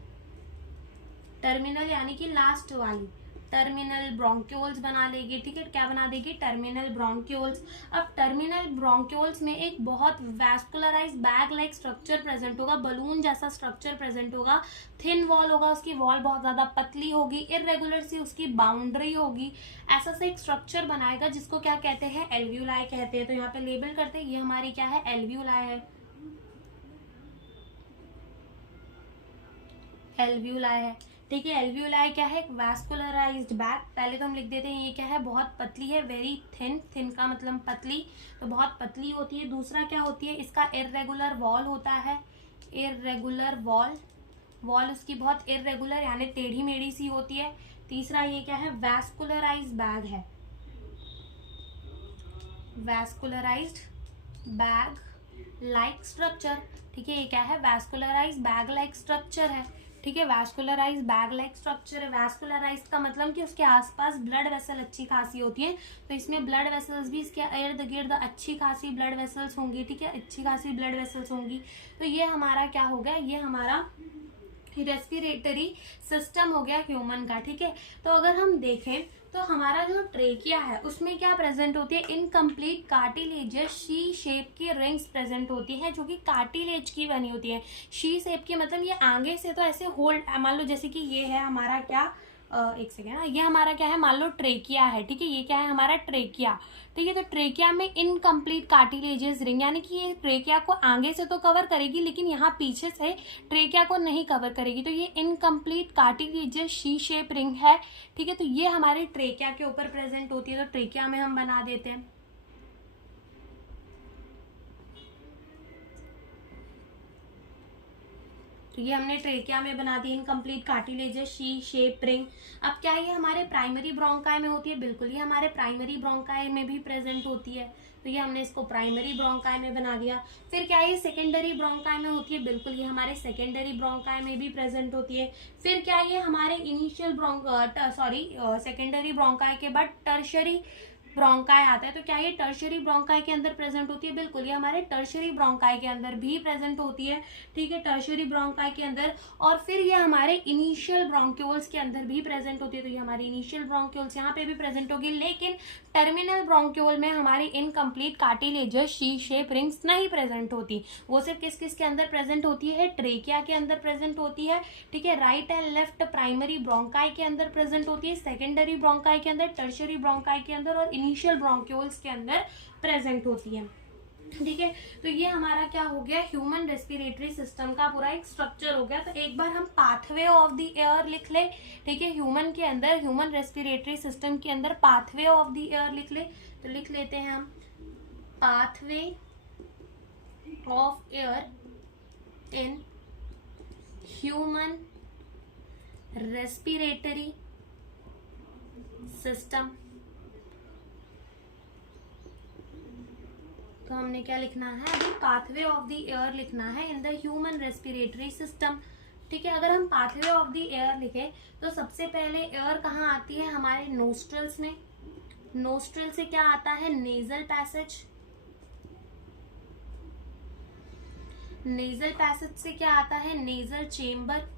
टर्मिनल यानी कि लास्ट वाली टर्मिनल ब्रोंक्यूल्स बना लेगी, ठीक है। क्या बना देगी, टर्मिनल ब्रोंक्यूल्स। अब टर्मिनल ब्रोंक्यूल्स में एक बहुत vascularise bag like structure present होगा, बलून जैसा स्ट्रक्चर प्रेजेंट होगा, थिन वॉल होगा, उसकी वॉल बहुत ज्यादा पतली होगी, इरेगुलर सी उसकी बाउंड्री होगी, ऐसा से एक स्ट्रक्चर बनाएगा जिसको क्या कहते हैं, एल्व्यूलाई कहते हैं। तो यहाँ पे लेबल करते हैं, ये हमारी क्या है, एल्व्यूलाई है, एल्व्यूलाई है, ठीक है। एल्व्यूलाई क्या है, वैस्कुलराइज्ड बैग। पहले तो हम लिख देते हैं ये क्या है, बहुत पतली है, वेरी थिन, थिन का मतलब पतली, तो बहुत पतली होती है। दूसरा क्या होती है, इसका इरेगुलर वॉल होता है, इरेगुलर वॉल, वॉल उसकी बहुत इरेगुलर यानी टेढ़ी मेढ़ी सी होती है। तीसरा ये क्या है, वैस्कुलराइज्ड बैग है, वैस्कुलराइज्ड बैग लाइक स्ट्रक्चर, ठीक है। ये क्या है, वैस्कुलराइज्ड बैग लाइक स्ट्रक्चर है, ठीक है। वैस्कुलराइज बैग लाइक स्ट्रक्चर है। वैस्कुलराइज का मतलब कि उसके आसपास ब्लड वेसल अच्छी खासी होती है, तो इसमें ब्लड वेसल्स भी इसके इर्द गिर्द अच्छी खासी ब्लड वेसल्स होंगी, ठीक है, अच्छी खासी ब्लड वेसल्स होंगी। तो ये हमारा क्या हो गया, ये हमारा रेस्पिरेटरी सिस्टम हो गया ह्यूमन का, ठीक है। तो अगर हम देखें तो हमारा जो ट्रेकिया है उसमें क्या प्रेजेंट होती है, इनकम्प्लीट कार्टिलेजियस शी शेप की रिंग्स प्रेजेंट होती है, जो कि कार्टिलेज की बनी होती है। शी शेप की मतलब ये आगे से तो ऐसे होल्ड, मान लो जैसे कि ये है हमारा क्या, एक सेकेंड, ये हमारा क्या है, मान लो ट्रेकिया है, ठीक है, ये क्या है हमारा ट्रेकिया, ठीक है। तो ट्रेकिया में इनकम्प्लीट कार्टिलेजियस रिंग, यानी कि ये ट्रेकिया को आगे से तो कवर करेगी लेकिन यहाँ पीछे से ट्रेकिया को नहीं कवर करेगी, तो ये incomplete cartilaginous C shape ring है, ठीक है। तो ये हमारे ट्रेकिया के ऊपर प्रेजेंट होती है, तो ट्रेकिया में हम बना देते हैं। तो ये हमने ट्रेकिया में बना दी incomplete cartilaginous C shape ring. अब क्या ये हमारे प्राइमरी ब्रोंकाई में होती है, बिल्कुल ये हमारे प्राइमरी ब्रोंकाई में भी प्रेजेंट होती है, तो ये हमने इसको प्राइमरी ब्रोंकाई में बना दिया। फिर क्या ये सेकेंडरी ब्रोंकाई में होती है, बिल्कुल ये हमारे सेकेंडरी ब्रोंकाई में भी प्रेजेंट होती है। फिर क्या ये हमारे इनिशियल सेकेंडरी ब्रोंकाई के बाद टर्शरी ब्रोंकाई आता है, तो क्या ये टर्शरी ब्रोंकाई के अंदर प्रेजेंट होती है, बिल्कुल ये हमारे टर्शरी ब्रोंकाई के अंदर भी प्रेजेंट होती है, ठीक है, टर्शरी ब्रोंकाई के अंदर। और फिर ये हमारे इनिशियल ब्रोंक्यूल्स के अंदर भी प्रेजेंट होती है, तो ये हमारी इनिशियल ब्रोंक्यूल्स यहाँ पे भी प्रेजेंट होगी, लेकिन टर्मिनल ब्रोंक्यूल में हमारी incomplete cartilaginous C shape rings नहीं प्रेजेंट होती। वो सिर्फ किस किस के अंदर प्रेजेंट होती है, ट्रेकिया के अंदर प्रेजेंट होती है, ठीक है, right and left primary bronchi के अंदर प्रेजेंट होती है, सेकेंडरी ब्रोंकाई के अंदर, टर्शरी ब्रोंकाई के अंदर और इनिशियल ब्रोंक्यूल्स के अंदर प्रेजेंट होती है, ठीक है। तो ये हमारा क्या हो गया, ह्यूमन रेस्पिरेटरी सिस्टम का पूरा एक स्ट्रक्चर हो गया। तो एक बार हम पाथवे ऑफ द एयर लिख ले, ठीक है, ह्यूमन के अंदर, ह्यूमन रेस्पिरेटरी सिस्टम के अंदर पाथवे ऑफ द एयर लिख ले, तो लिख लेते हैं हम pathway of air in human respiratory system. तो हमने क्या लिखना है अभी, पाथवे ऑफ द एयर लिखना है in the human respiratory system, ठीक है। अगर हम पाथवे ऑफ द एयर लिखे तो सबसे पहले एयर कहाँ आती है, हमारे नोस्ट्रल्स में। नोस्ट्रल से क्या आता है, नेजल पैसेज। नेजल पैसेज से क्या आता है, nasal chamber.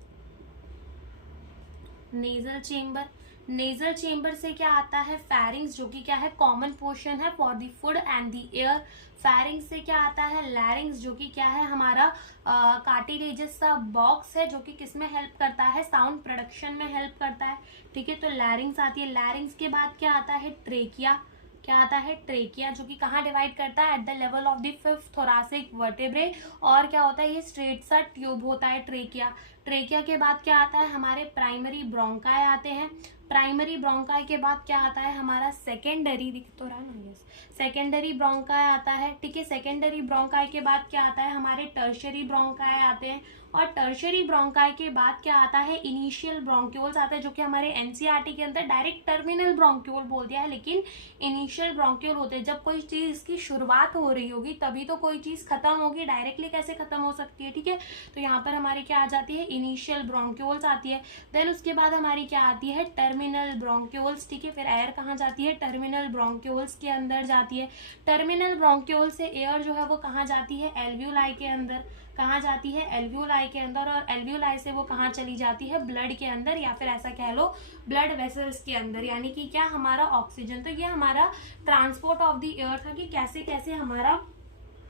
Nasal chamber, nasal chamber से क्या आता है, फेरिंग्स, जो कि क्या है, कॉमन पोर्शन है for the food and the air. Pharynx से क्या आता है, लैरिंग्स, जो कि क्या है, हमारा कार्टिलेजियस सा बॉक्स है, जो कि किसमें हेल्प करता है, साउंड प्रोडक्शन में हेल्प करता है, ठीक है। तो लैरिंग्स आती है। लैरिंग्स के बाद क्या आता है, ट्रेकिया। क्या आता है, ट्रेकिया, जो कि कहाँ डिवाइड करता है, eight the level of the fifth thoracic vertebrae. और क्या होता है, ये स्ट्रेट सा ट्यूब होता है ट्रेकिया। ट्रेकिया के बाद क्या आता है, हमारे प्राइमरी ब्रोंकाई आते हैं। प्राइमरी ब्रोंकाई के बाद क्या आता है, हमारा सेकेंडरी, दिख तो रहा ना, यस, सेकेंडरी ब्रोंकाई आता है, ठीक है। सेकेंडरी ब्रोंकाई के बाद क्या आता है, हमारे टर्शरी ब्रोंकाई आते हैं। और टर्शरी ब्रोंकाई के बाद क्या आता है, इनिशियल ब्रोंक्यूल्स आता है, जो कि हमारे एनसीईआरटी के अंदर डायरेक्ट टर्मिनल ब्रोंक्यूल बोल दिया है, लेकिन इनिशियल ब्रोंक्यूल होते हैं। जब कोई चीज की शुरुआत हो रही होगी तभी तो कोई चीज खत्म होगी, डायरेक्टली कैसे खत्म हो सकती है, ठीक है। तो यहाँ पर हमारी क्या आ जाती है, इनिशियल ब्रोंक्यूल्स आती है। देन उसके बाद हमारी क्या आती है, टर्मिनल ब्रोंक्यूल्स, ठीक है। फिर एयर कहाँ जाती है, टर्मिनल ब्रोंक्यूल्स के अंदर जाती है। टर्मिनल ब्रोंक्यूल से एयर जो है वो कहाँ जाती है, एल्व्यूलाई के अंदर। कहाँ जाती है, एल्व्यूलाई के अंदर। और एल्व्यूलाई से वो कहाँ चली जाती है, ब्लड के अंदर, या फिर ऐसा कह लो ब्लड वेसल्स के अंदर, यानी कि क्या, हमारा ऑक्सीजन। तो ये हमारा ट्रांसपोर्ट ऑफ द एयर था कि कैसे कैसे हमारा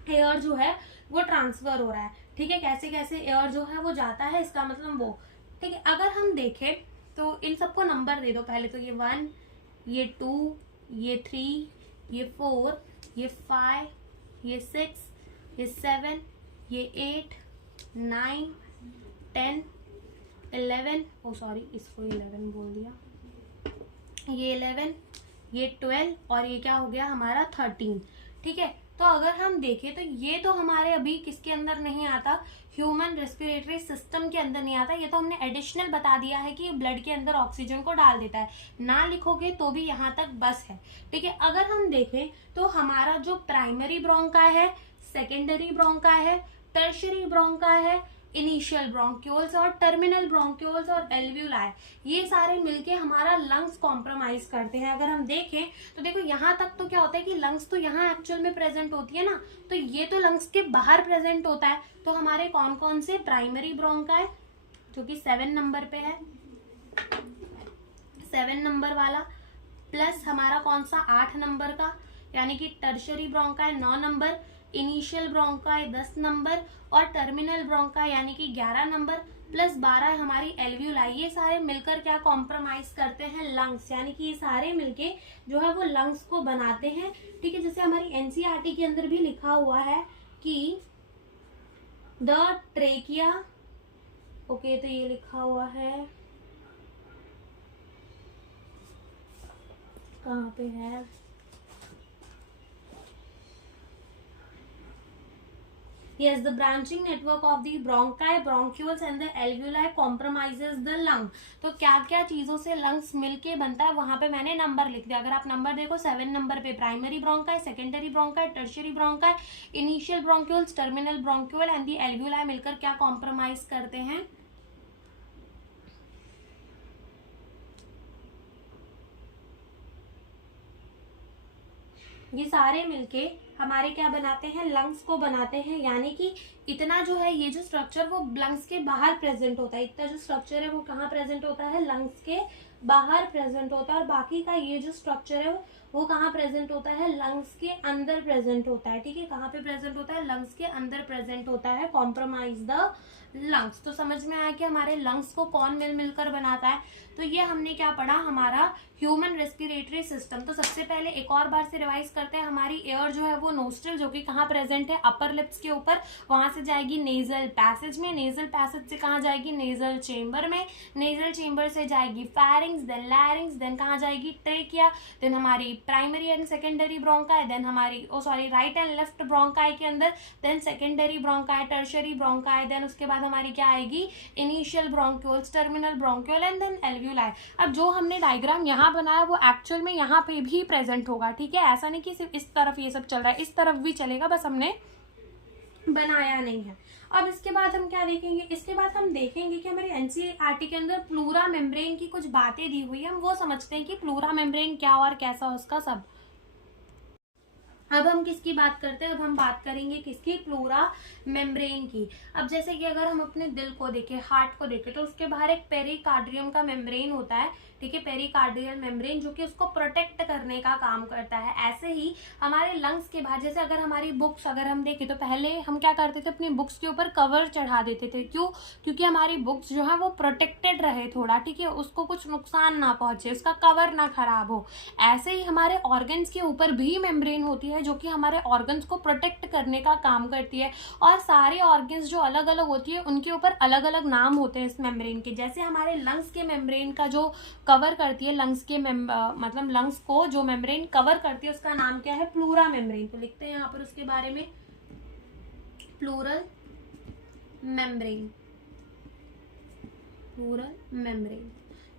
एयर जो है वो ट्रांसफर हो रहा है, ठीक है, कैसे कैसे एयर जो है वो जाता है, इसका मतलब वो, ठीक है। अगर हम देखें तो इन सबको नंबर दे दो पहले, तो ये 1, ये 2, ये 3, ये 4, ये 5, ये 6, ये 7, ये 8, 9, 10, 11, ओ सॉरी इसको 11 बोल दिया, ये 11, ये 12 और ये क्या हो गया हमारा 13, ठीक है। तो अगर हम देखें तो ये तो हमारे अभी किसके अंदर नहीं आता, ह्यूमन रेस्पिरेटरी सिस्टम के अंदर नहीं आता। ये तो हमने एडिशनल बता दिया है कि ये ब्लड के अंदर ऑक्सीजन को डाल देता है, ना लिखोगे तो भी यहाँ तक बस है, ठीक है। अगर हम देखें तो हमारा जो प्राइमरी ब्रोंकाई है, सेकेंडरी ब्रोंकाई है, टर्शरी ब्रोंकाई है, इनिशियल ब्रोंक्यूल्स और टर्मिनल ब्रोंक्यूल्स और एल्व्यूलाई, ये सारे मिलके हमारा लंग्स कॉम्प्रोमाइज करते हैं। अगर हम देखें तो देखो यहाँ तक तो क्या होता है कि लंग्स तो यहाँ एक्चुअल में प्रेजेंट होती है ना, तो ये तो लंग्स के बाहर प्रेजेंट होता है। तो हमारे कौन कौन से, प्राइमरी ब्रोंकाई जो कि 7 नंबर पे है, 7 नंबर वाला, प्लस हमारा कौन सा 8 नंबर का यानी कि tertiary bronchi 9 number, initial bronchi 10 number और टर्मिनल ब्रोंकाई यानी कि 11 नंबर, प्लस 12 हमारी एल्व्यूलाई। ये सारे मिलकर क्या कॉम्प्रोमाइज करते हैं, लंग्स, यानी कि ये सारे मिलके जो है वो लंग्स को बनाते हैं। ठीक है, जैसे हमारी एनसीईआरटी के अंदर भी लिखा हुआ है कि द ट्रेकिया, ओके तो ये लिखा हुआ है, कहाँ पे है, yes, the branching network of the bronchi, bronchioles and the alveoli compromises the lung। तो क्या क्या चीजों से लंग्स मिलके बनता है, वहां पे मैंने नंबर लिख दिया। अगर आप नंबर देखो 7 नंबर पे primary bronchi, secondary bronchi, tertiary bronchi, initial bronchioles, terminal bronchiole and the alveoli मिलकर क्या कॉम्प्रोमाइज करते हैं, ये सारे मिलके हमारे क्या बनाते हैं, लंग्स को बनाते हैं। यानी कि इतना जो है ये जो स्ट्रक्चर वो लंग्स के बाहर प्रेजेंट होता है, इतना जो स्ट्रक्चर है वो कहाँ प्रेजेंट होता है, लंग्स के बाहर प्रेजेंट होता है, और बाकी का ये जो स्ट्रक्चर है वो कहाँ प्रेजेंट होता है, लंग्स के अंदर प्रेजेंट होता है। ठीक है, कहाँ पे प्रेजेंट होता है, लंग्स के अंदर प्रेजेंट होता है, कॉम्प्रोमाइज द लंग्स। तो समझ में आया कि हमारे लंग्स को कौन मिलकर बनाता है। तो ये हमने क्या पढ़ा, हमारा ह्यूमन रेस्पिरेटरी सिस्टम। तो सबसे पहले एक और बार से रिवाइज करते हैं, हमारी एयर जो है वो नोस्ट्रल जो कि कहाँ प्रेजेंट है, अपर लिप्स के ऊपर, वहां से जाएगी नेजल पैसेज में, नेजल पैसेज से कहाँ जाएगी, नेजल चेम्बर में, नेजल चेम्बर से जाएगी फैरिंग्स, देन लैरिंग्स, देन कहाँ जाएगी, ट्रेकिया, देन हमारी प्राइमरी एंड सेकेंडरी ब्रोंकाई, देन हमारी राइट एंड लेफ्ट ब्रोंकाई के अंदर, then secondary bronchi, tertiary bronchi, then उसके बाद हमारी क्या आएगी, initial bronchioles, terminal bronchiole and then alveoli. अब जो हमने डायग्राम यहाँ बनाया वो एक्चुअल में यहाँ पे भी प्रेजेंट होगा। ठीक है, ऐसा नहीं कि सिर्फ इस तरफ ये सब चल रहा है, इस तरफ भी चलेगा, बस हमने बनाया नहीं है। अब इसके बाद हम क्या देखेंगे, इसके बाद हम देखेंगे कि हमारे एनसीईआरटी के अंदर प्लूरा मेम्ब्रेन की कुछ बातें दी हुई है, हम वो समझते हैं कि प्लूरा मेम्ब्रेन क्या और कैसा उसका सब। अब हम किसकी बात करते हैं, अब हम बात करेंगे किसकी, प्लूरा मेम्ब्रेन की। अब जैसे कि अगर हम अपने दिल को देखें, हार्ट को देखें, तो उसके बाहर एक पेरिकार्डियम का मेम्ब्रेन होता है। ठीक है, पेरिकार्डियल मेम्ब्रेन जो कि उसको प्रोटेक्ट करने का काम करता है। ऐसे ही हमारे लंग्स के बाहर, जैसे अगर हमारी बुक्स अगर हम देखें तो पहले हम क्या करते थे, अपनी बुक्स के ऊपर कवर चढ़ा देते थे। क्यों, क्योंकि हमारी बुक्स जो है वो प्रोटेक्टेड रहे थोड़ा, ठीक है, उसको कुछ नुकसान ना पहुंचे, उसका कवर ना खराब हो। ऐसे ही हमारे ऑर्गन्स के ऊपर भी मेम्ब्रेन होती है जो कि हमारे ऑर्गन्स को प्रोटेक्ट करने का काम करती है। और सारे ऑर्गन्स जो अलग अलग होती है उनके ऊपर अलग अलग नाम होते हैं इस मेम्ब्रेन के। जैसे हमारे लंग्स के मेम्ब्रेन का जो कवर करती है, लंग्स के मतलब लंग्स को जो मेम्ब्रेन कवर करती है उसका नाम क्या है, प्लूरा मेम्ब्रेन। तो लिखते हैं यहाँ पर उसके बारे में, प्लूरल मेम्ब्रेन, प्लूरल मेम्ब्रेन।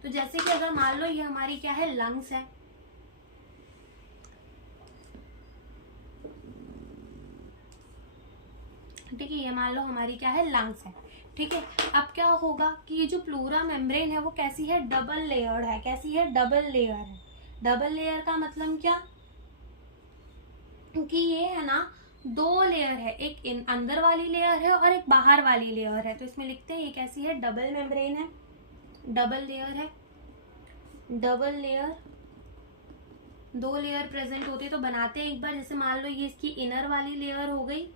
तो जैसे कि अगर मान लो ये हमारी क्या है, लंग्स है, ठीक है, ये मान लो हमारी क्या है, लंग्स है। ठीक है, अब क्या होगा कि ये जो प्लूरा मेम्ब्रेन है वो कैसी है, डबल लेयर्ड है। कैसी है, डबल लेयर है। डबल लेयर का मतलब क्या, कि ये है ना 2 लेयर है, एक अंदर वाली लेयर है और एक बाहर वाली लेयर है। तो इसमें लिखते हैं ये कैसी है, डबल मेम्ब्रेन है, डबल लेयर है। डबल लेयर, 2 लेयर प्रेजेंट होती है। तो बनाते हैं एक बार, जैसे मान लो ये इसकी इनर वाली लेयर हो गई,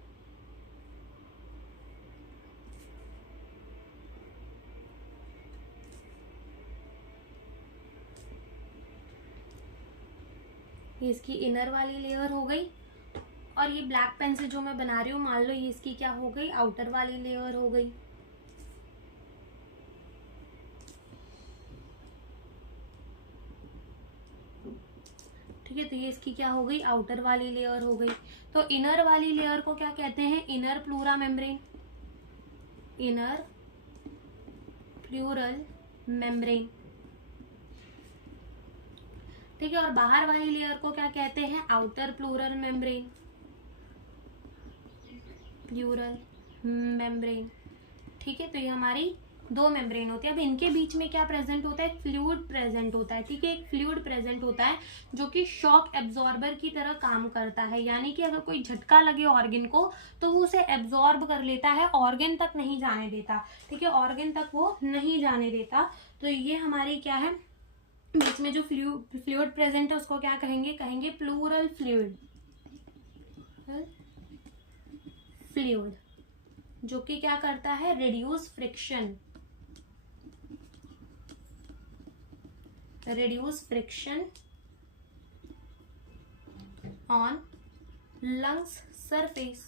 ये इसकी इनर वाली लेयर हो गई, और ये ब्लैक पेन से जो मैं बना रही हूँ मान लो ये इसकी क्या हो गई, आउटर वाली लेयर हो गई। ठीक है, तो ये इसकी क्या हो गई, आउटर वाली लेयर हो गई। तो इनर वाली लेयर को क्या कहते हैं, inner pleura membrane, inner pleural membrane. ठीक है, और बाहर वाली लेयर को क्या कहते हैं, outer pleural membrane, pleural membrane. ठीक है, तो ये हमारी दो मेम्ब्रेन होती है। अब इनके बीच में क्या प्रेजेंट होता है, एक फ्लूइड प्रेजेंट होता है, ठीक है, एक फ्लूइड प्रेजेंट होता है जो कि शॉक एब्जॉर्बर की तरह काम करता है, यानी कि अगर कोई झटका लगे ऑर्गन को तो वो उसे एब्जॉर्ब कर लेता है, ऑर्गन तक नहीं जाने देता, ठीक है, ऑर्गन तक वो नहीं जाने देता। तो ये हमारी क्या है, बीच में जो फ्लूइड प्रेजेंट है उसको क्या कहेंगे, कहेंगे प्लूरल फ्लूइड, फ्लूइड जो कि क्या करता है, reduce friction, on lungs surface.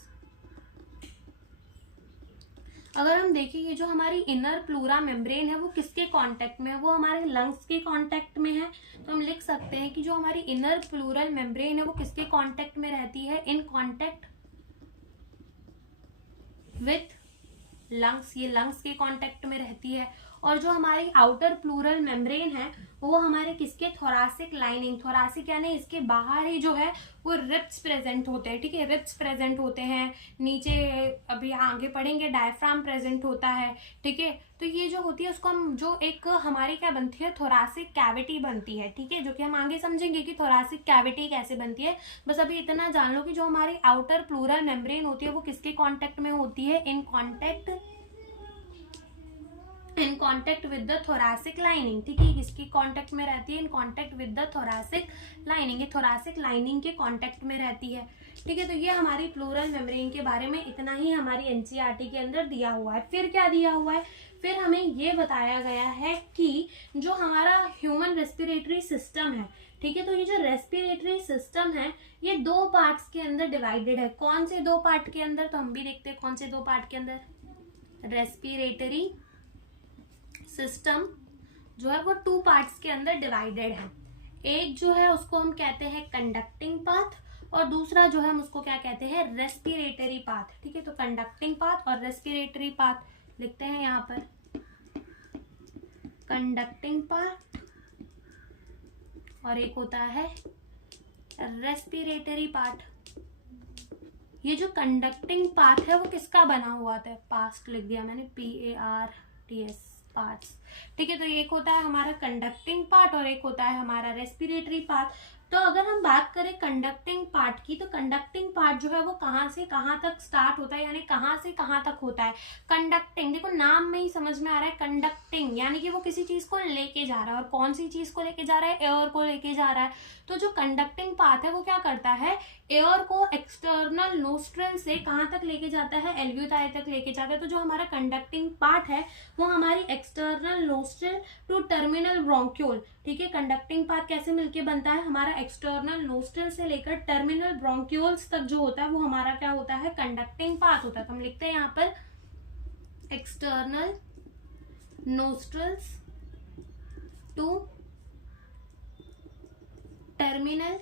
अगर हम देखें ये जो हमारी इनर प्लूरा मेम्ब्रेन है वो किसके कांटेक्ट में है, वो हमारे लंग्स के कांटेक्ट में है। तो हम लिख सकते हैं कि जो हमारी इनर प्लूरल मेम्ब्रेन है वो किसके कांटेक्ट में रहती है, इन कांटेक्ट विथ लंग्स, ये लंग्स के कांटेक्ट में रहती है। और जो हमारी आउटर प्लूरल मेम्ब्रेन है वो हमारे किसके, थोरासिक लाइनिंग, थोरासिक यानी इसके बाहर ही जो है वो रिब्स प्रेजेंट होते हैं, ठीक है, रिब्स प्रेजेंट होते हैं, नीचे अभी आगे पढ़ेंगे डायफ्राम प्रेजेंट होता है, ठीक है। तो ये जो होती है उसको हम, जो एक हमारी क्या बनती है, थोरासिक कैविटी बनती है, ठीक है, जो कि हम आगे समझेंगे कि थोरासिक कैविटी कैसे बनती है। बस अभी इतना जान लो कि जो हमारी आउटर प्लूरल मेम्ब्रेन होती है वो किसके कॉन्टेक्ट में होती है, in contact with the thoracic lining, ठीक है, किसकी कांटेक्ट में रहती है, in contact with the thoracic lining, ये थोरासिक लाइनिंग के कांटेक्ट में रहती है, ठीक है। तो ये हमारी प्लूरल मेम्ब्रेन के बारे में इतना ही हमारी एनसीईआरटी के अंदर दिया हुआ है। फिर क्या दिया हुआ है, फिर हमें ये बताया गया है कि जो हमारा ह्यूमन रेस्पिरेटरी सिस्टम है, ठीक है, तो ये जो रेस्पिरेटरी सिस्टम है ये दो पार्ट्स के अंदर डिवाइडेड है। कौन से दो पार्ट के अंदर, तो हम भी देखते हैं कौन से दो पार्ट के अंदर। रेस्पिरेटरी सिस्टम जो है वो टू पार्ट्स के अंदर डिवाइडेड है। एक जो है उसको हम कहते हैं कंडक्टिंग पाथ, और दूसरा जो है हम उसको क्या कहते हैं, रेस्पिरेटरी पाथ, ठीक है। तो कंडक्टिंग पाथ और रेस्पिरेटरी पाथ लिखते हैं यहाँ पर, कंडक्टिंग पाथ और एक होता है रेस्पिरेटरी पार्ट। ये जो कंडक्टिंग पाथ है वो किसका बना हुआ था, पास्ट लिख दिया मैंने, PARTS, पार्ट्स, ठीक है। तो एक होता है हमारा कंडक्टिंग पार्ट और एक होता है हमारा रेस्पिरेटरी पार्ट। तो अगर हम बात करें कंडक्टिंग पार्ट की, तो कंडक्टिंग पार्ट जो है वो कहाँ से कहाँ तक स्टार्ट होता है, यानी कहाँ से कहाँ तक होता है। कंडक्टिंग, देखो नाम में ही समझ में आ रहा है, कंडक्टिंग यानी कि वो किसी चीज को लेके जा रहा है, और कौन सी चीज को लेके जा रहा है, एयर को लेके जा रहा है। तो जो कंडक्टिंग पाथ है वो क्या करता है, एयर को एक्सटर्नल नोस्ट्रल से कहाँ तक लेके जाता है, एल्वियोलाई तक लेके जाता है। तो जो हमारा कंडक्टिंग पार्ट है वो हमारी external nostril to terminal bronchiole, ठीक है। कंडक्टिंग पाथ कैसे मिलके बनता है, हमारा एक्सटर्नल नोस्ट्रल से लेकर टर्मिनल ब्रोंक्यूल्स तक जो होता है वो हमारा क्या होता है, कंडक्टिंग पाथ होता है। तो हम लिखते हैं यहाँ पर external nostrils to terminal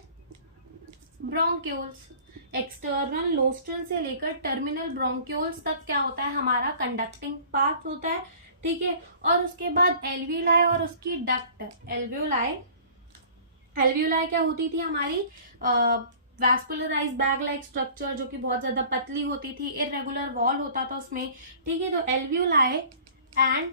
bronchioles, external nostril से लेकर टर्मिनल ब्रोंक्यूल्स तक क्या होता है, हमारा कंडक्टिंग पाथ होता है, ठीक है। और उसके बाद एल्वियोलाई और उसकी डक्ट, एल्वियोलाई क्या होती थी हमारी, वैस्कुलराइज बैग लाइक स्ट्रक्चर जो कि बहुत ज्यादा पतली होती थी, इरेगुलर वॉल होता था उसमें, ठीक है। तो एल्वियोलाई एंड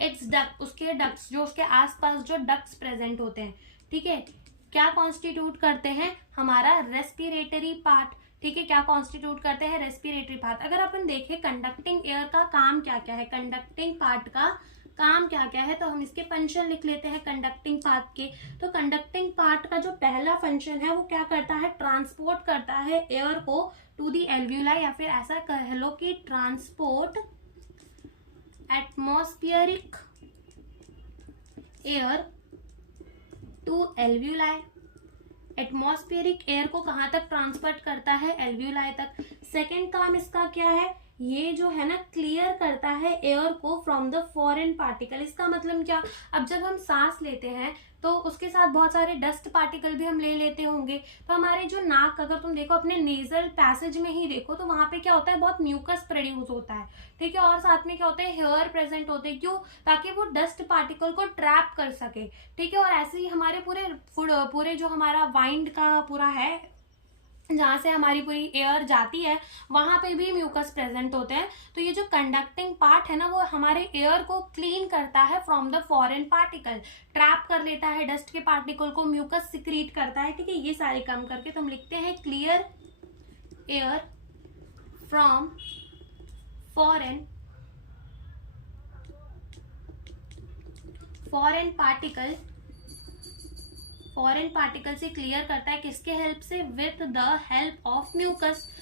इट्स डक्ट, उसके डक्ट्स जो उसके आसपास जो डक्ट्स प्रेजेंट होते हैं, ठीक है, क्या कॉन्स्टिट्यूट करते हैं, हमारा रेस्पिरेटरी पार्ट, ठीक है, क्या कॉन्स्टिट्यूट करते हैं, रेस्पिरेटरी पार्ट। अगर अपन देखें कंडक्टिंग एयर का काम क्या क्या है, कंडक्टिंग पार्ट का काम क्या क्या है, तो हम इसके फंक्शन लिख लेते हैं कंडक्टिंग पार्ट के। तो कंडक्टिंग पार्ट का जो पहला फंक्शन है वो क्या करता है, ट्रांसपोर्ट करता है एयर को टू दी एल्वियोलाई, या फिर ऐसा कह लो कि transport atmospheric air to alveoli. Atmospheric air को कहाँ तक ट्रांसपोर्ट करता है, एल्वियोलाई तक। सेकेंड काम इसका क्या है, ये जो है ना क्लियर करता है एयर को फ्रॉम द फॉरेन पार्टिकल। इसका मतलब क्या, अब जब हम सांस लेते हैं तो उसके साथ बहुत सारे डस्ट पार्टिकल भी हम ले लेते होंगे। तो हमारे जो नाक, अगर तुम देखो अपने नेजल पैसेज में ही देखो तो वहां पे क्या होता है, बहुत म्यूकस प्रोड्यूस होता है, ठीक है। और साथ में क्या होता है, हेयर प्रेजेंट होते हैं, क्यों, ताकि वो डस्ट पार्टिकल को ट्रैप कर सके, ठीक है। और ऐसे ही हमारे पूरे जो हमारा वाइंड का पूरा है जहाँ से हमारी पूरी एयर जाती है वहां पे भी म्यूकस प्रेजेंट होते हैं। तो ये जो कंडक्टिंग पार्ट है ना वो हमारे एयर को क्लीन करता है from the foreign particle, trap कर लेता है डस्ट के पार्टिकल को, म्यूकस सिक्रीट करता है। ठीक है, ये सारे काम करके तो हम लिखते हैं clear air from foreign particle से क्लियर करता है किसके हेल्प से, with the help of mucus.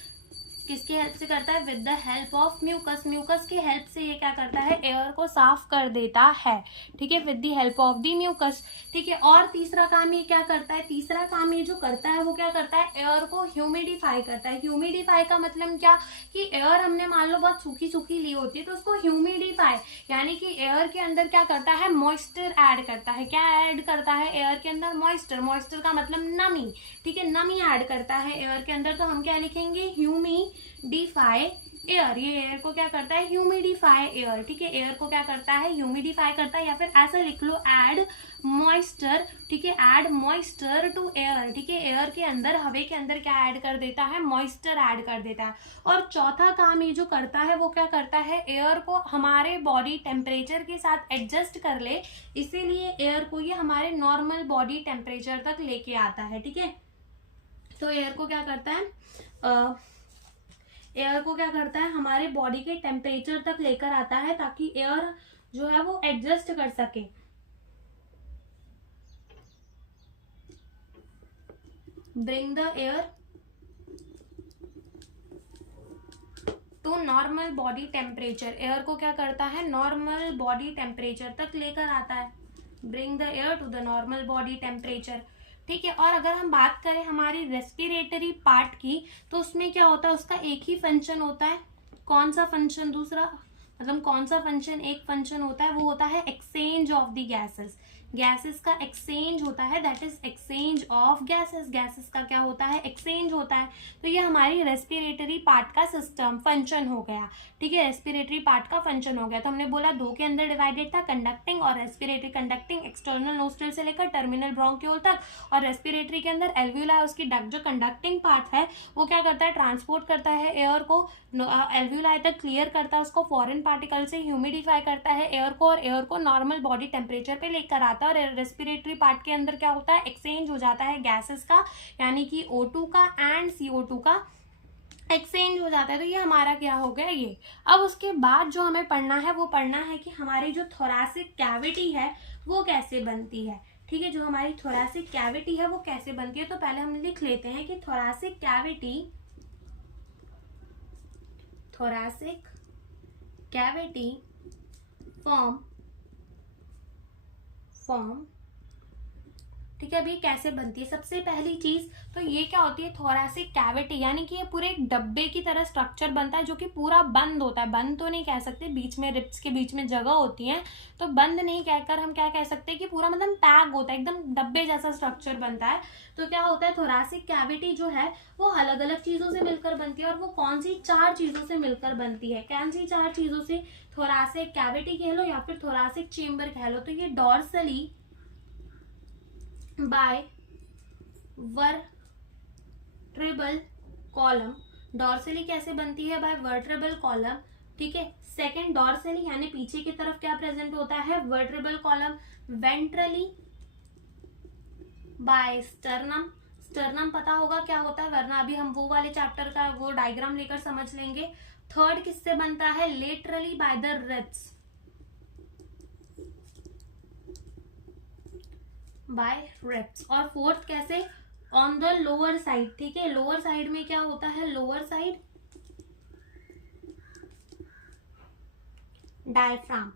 किसके हेल्प से करता है, with the help of mucus. Mucus की हेल्प से ये क्या करता है, एयर को साफ कर देता है। ठीक है, with the help of the mucus. ठीक है, और तीसरा काम ये क्या करता है, तीसरा काम ये जो करता है वो क्या करता है, एयर को ह्यूमिडिफाई करता है। ह्यूमिडिफाई का मतलब क्या, कि एयर हमने मान लो बहुत सूखी सूखी ली होती है तो उसको ह्यूमिडिफाई, यानी कि एयर के अंदर क्या करता है, मॉइस्चर ऐड करता है। क्या ऐड करता है एयर के अंदर, मॉइस्चर। मॉइस्चर का मतलब नमी। ठीक है, नमी ऐड करता है एयर के अंदर, तो हम क्या लिखेंगे, ह्यूमिडिफाई एयर। ये एयर को क्या करता है, ह्यूमिडिफाई एयर। ठीक है, एयर को क्या करता है, ह्यूमिडिफाई करता है, या फिर ऐसा लिख लो ऐड मॉइस्चर। ठीक है, ऐड मॉइस्चर टू एयर। ठीक है, एयर के अंदर, हवे के अंदर क्या ऐड कर देता है, मॉइस्चर ऐड कर देता है। और चौथा काम ये जो करता है वो क्या करता है, एयर को हमारे बॉडी टेम्परेचर के साथ एडजस्ट कर ले, इसीलिए एयर को ये हमारे नॉर्मल बॉडी टेम्परेचर तक लेके आता है। ठीक है, तो एयर को क्या करता है, एयर को क्या करता है, हमारे बॉडी के टेम्परेचर तक लेकर आता है, ताकि एयर जो है वो एडजस्ट कर सके। Bring the air to normal body temperature. Air को क्या करता है, नॉर्मल बॉडी टेम्परेचर तक लेकर आता है। Bring the air to the normal body temperature. ठीक है, और अगर हम बात करें हमारी रेस्पिरेटरी पार्ट की, तो उसमें क्या होता है, उसका एक ही फंक्शन होता है। कौन सा फंक्शन, दूसरा मतलब कौन सा फंक्शन, एक फंक्शन होता है, वो होता है exchange of the gases. Gases का एक्सचेंज होता है, that is exchange of gases. Gases का क्या होता है, एक्सचेंज होता है। तो ये हमारी रेस्पिरेटरी पार्ट का सिस्टम फंक्शन हो गया। ठीक है, रेस्पिरेटरी पार्ट का फंक्शन हो गया। तो हमने बोला दो के अंदर डिवाइडेड था, कंडक्टिंग और रेस्पिरेटरी। कंडक्टिंग एक्सटर्नल नोस्ट्रल से लेकर टर्मिनल ब्रोंक्यूल तक, और रेस्पिरेटरी के अंदर एल्व्यूला, उसकी डक्ट जो कंडक्टिंग पार्ट है वो क्या करता है, ट्रांसपोर्ट करता है एयर को, एल्व्यूलाई तक क्लियर करता है उसको, फॉरेन पार्टिकल से ह्यूमिडिफाई करता है एयर को, और एयर को नॉर्मल बॉडी टेम्परेचर पे लेकर आता है। और रेस्पिरेटरी पार्ट के अंदर क्या होता है, एक्सचेंज हो जाता है गैसेस का, यानी कि O2 का एंड CO2 का एक्सचेंज हो जाता है। तो ये हमारा क्या हो गया ये। अब उसके बाद जो हमें पढ़ना है वो पढ़ना है कि हमारी जो थोरैसिक कैविटी है वो कैसे बनती है। ठीक है, जो हमारी थोरैसिक कैविटी है वो कैसे बनती है, तो पहले हम लिख लेते हैं कि थोरैसिक कैविटी फॉर्म। ठीक है, अभी कैसे बनती है, सबसे पहली चीज तो ये क्या होती है, थोरैसिक कैविटी, यानी कि ये पूरे एक डब्बे की तरह स्ट्रक्चर बनता है जो कि पूरा बंद होता है। बंद तो नहीं कह सकते, बीच में रिब्स के बीच में जगह होती है, तो बंद नहीं कहकर हम क्या कह सकते हैं कि पूरा मतलब पैक होता है, एकदम डब्बे जैसा स्ट्रक्चर बनता है। तो क्या होता है, थोरैसिक कैविटी जो है वो अलग अलग चीजों से मिलकर बनती है। और वो कौन सी, 4 चीजों से मिलकर बनती है। कौन सी 4 चीजों से, थोरैसिक कैविटी कह लो या फिर थोरैसिक चेम्बर कह लो। तो ये dorsally by vertebral column. Dorsally कैसे बनती है, बाय वर्टेब्रल कॉलम। ठीक है, सेकंड डॉर्सली यानी पीछे की तरफ क्या प्रेजेंट होता है, vertebral column. Ventrally by sternum. Sternum पता होगा क्या होता है, वरना अभी हम वो वाले चैप्टर का वो डायग्राम लेकर समझ लेंगे। थर्ड किससे बनता है, laterally by the ribs, by ribs. और फोर्थ कैसे, ऑन द लोअर साइड। ठीक है, लोअर साइड में क्या होता है, लोअर साइड डायफ्राम,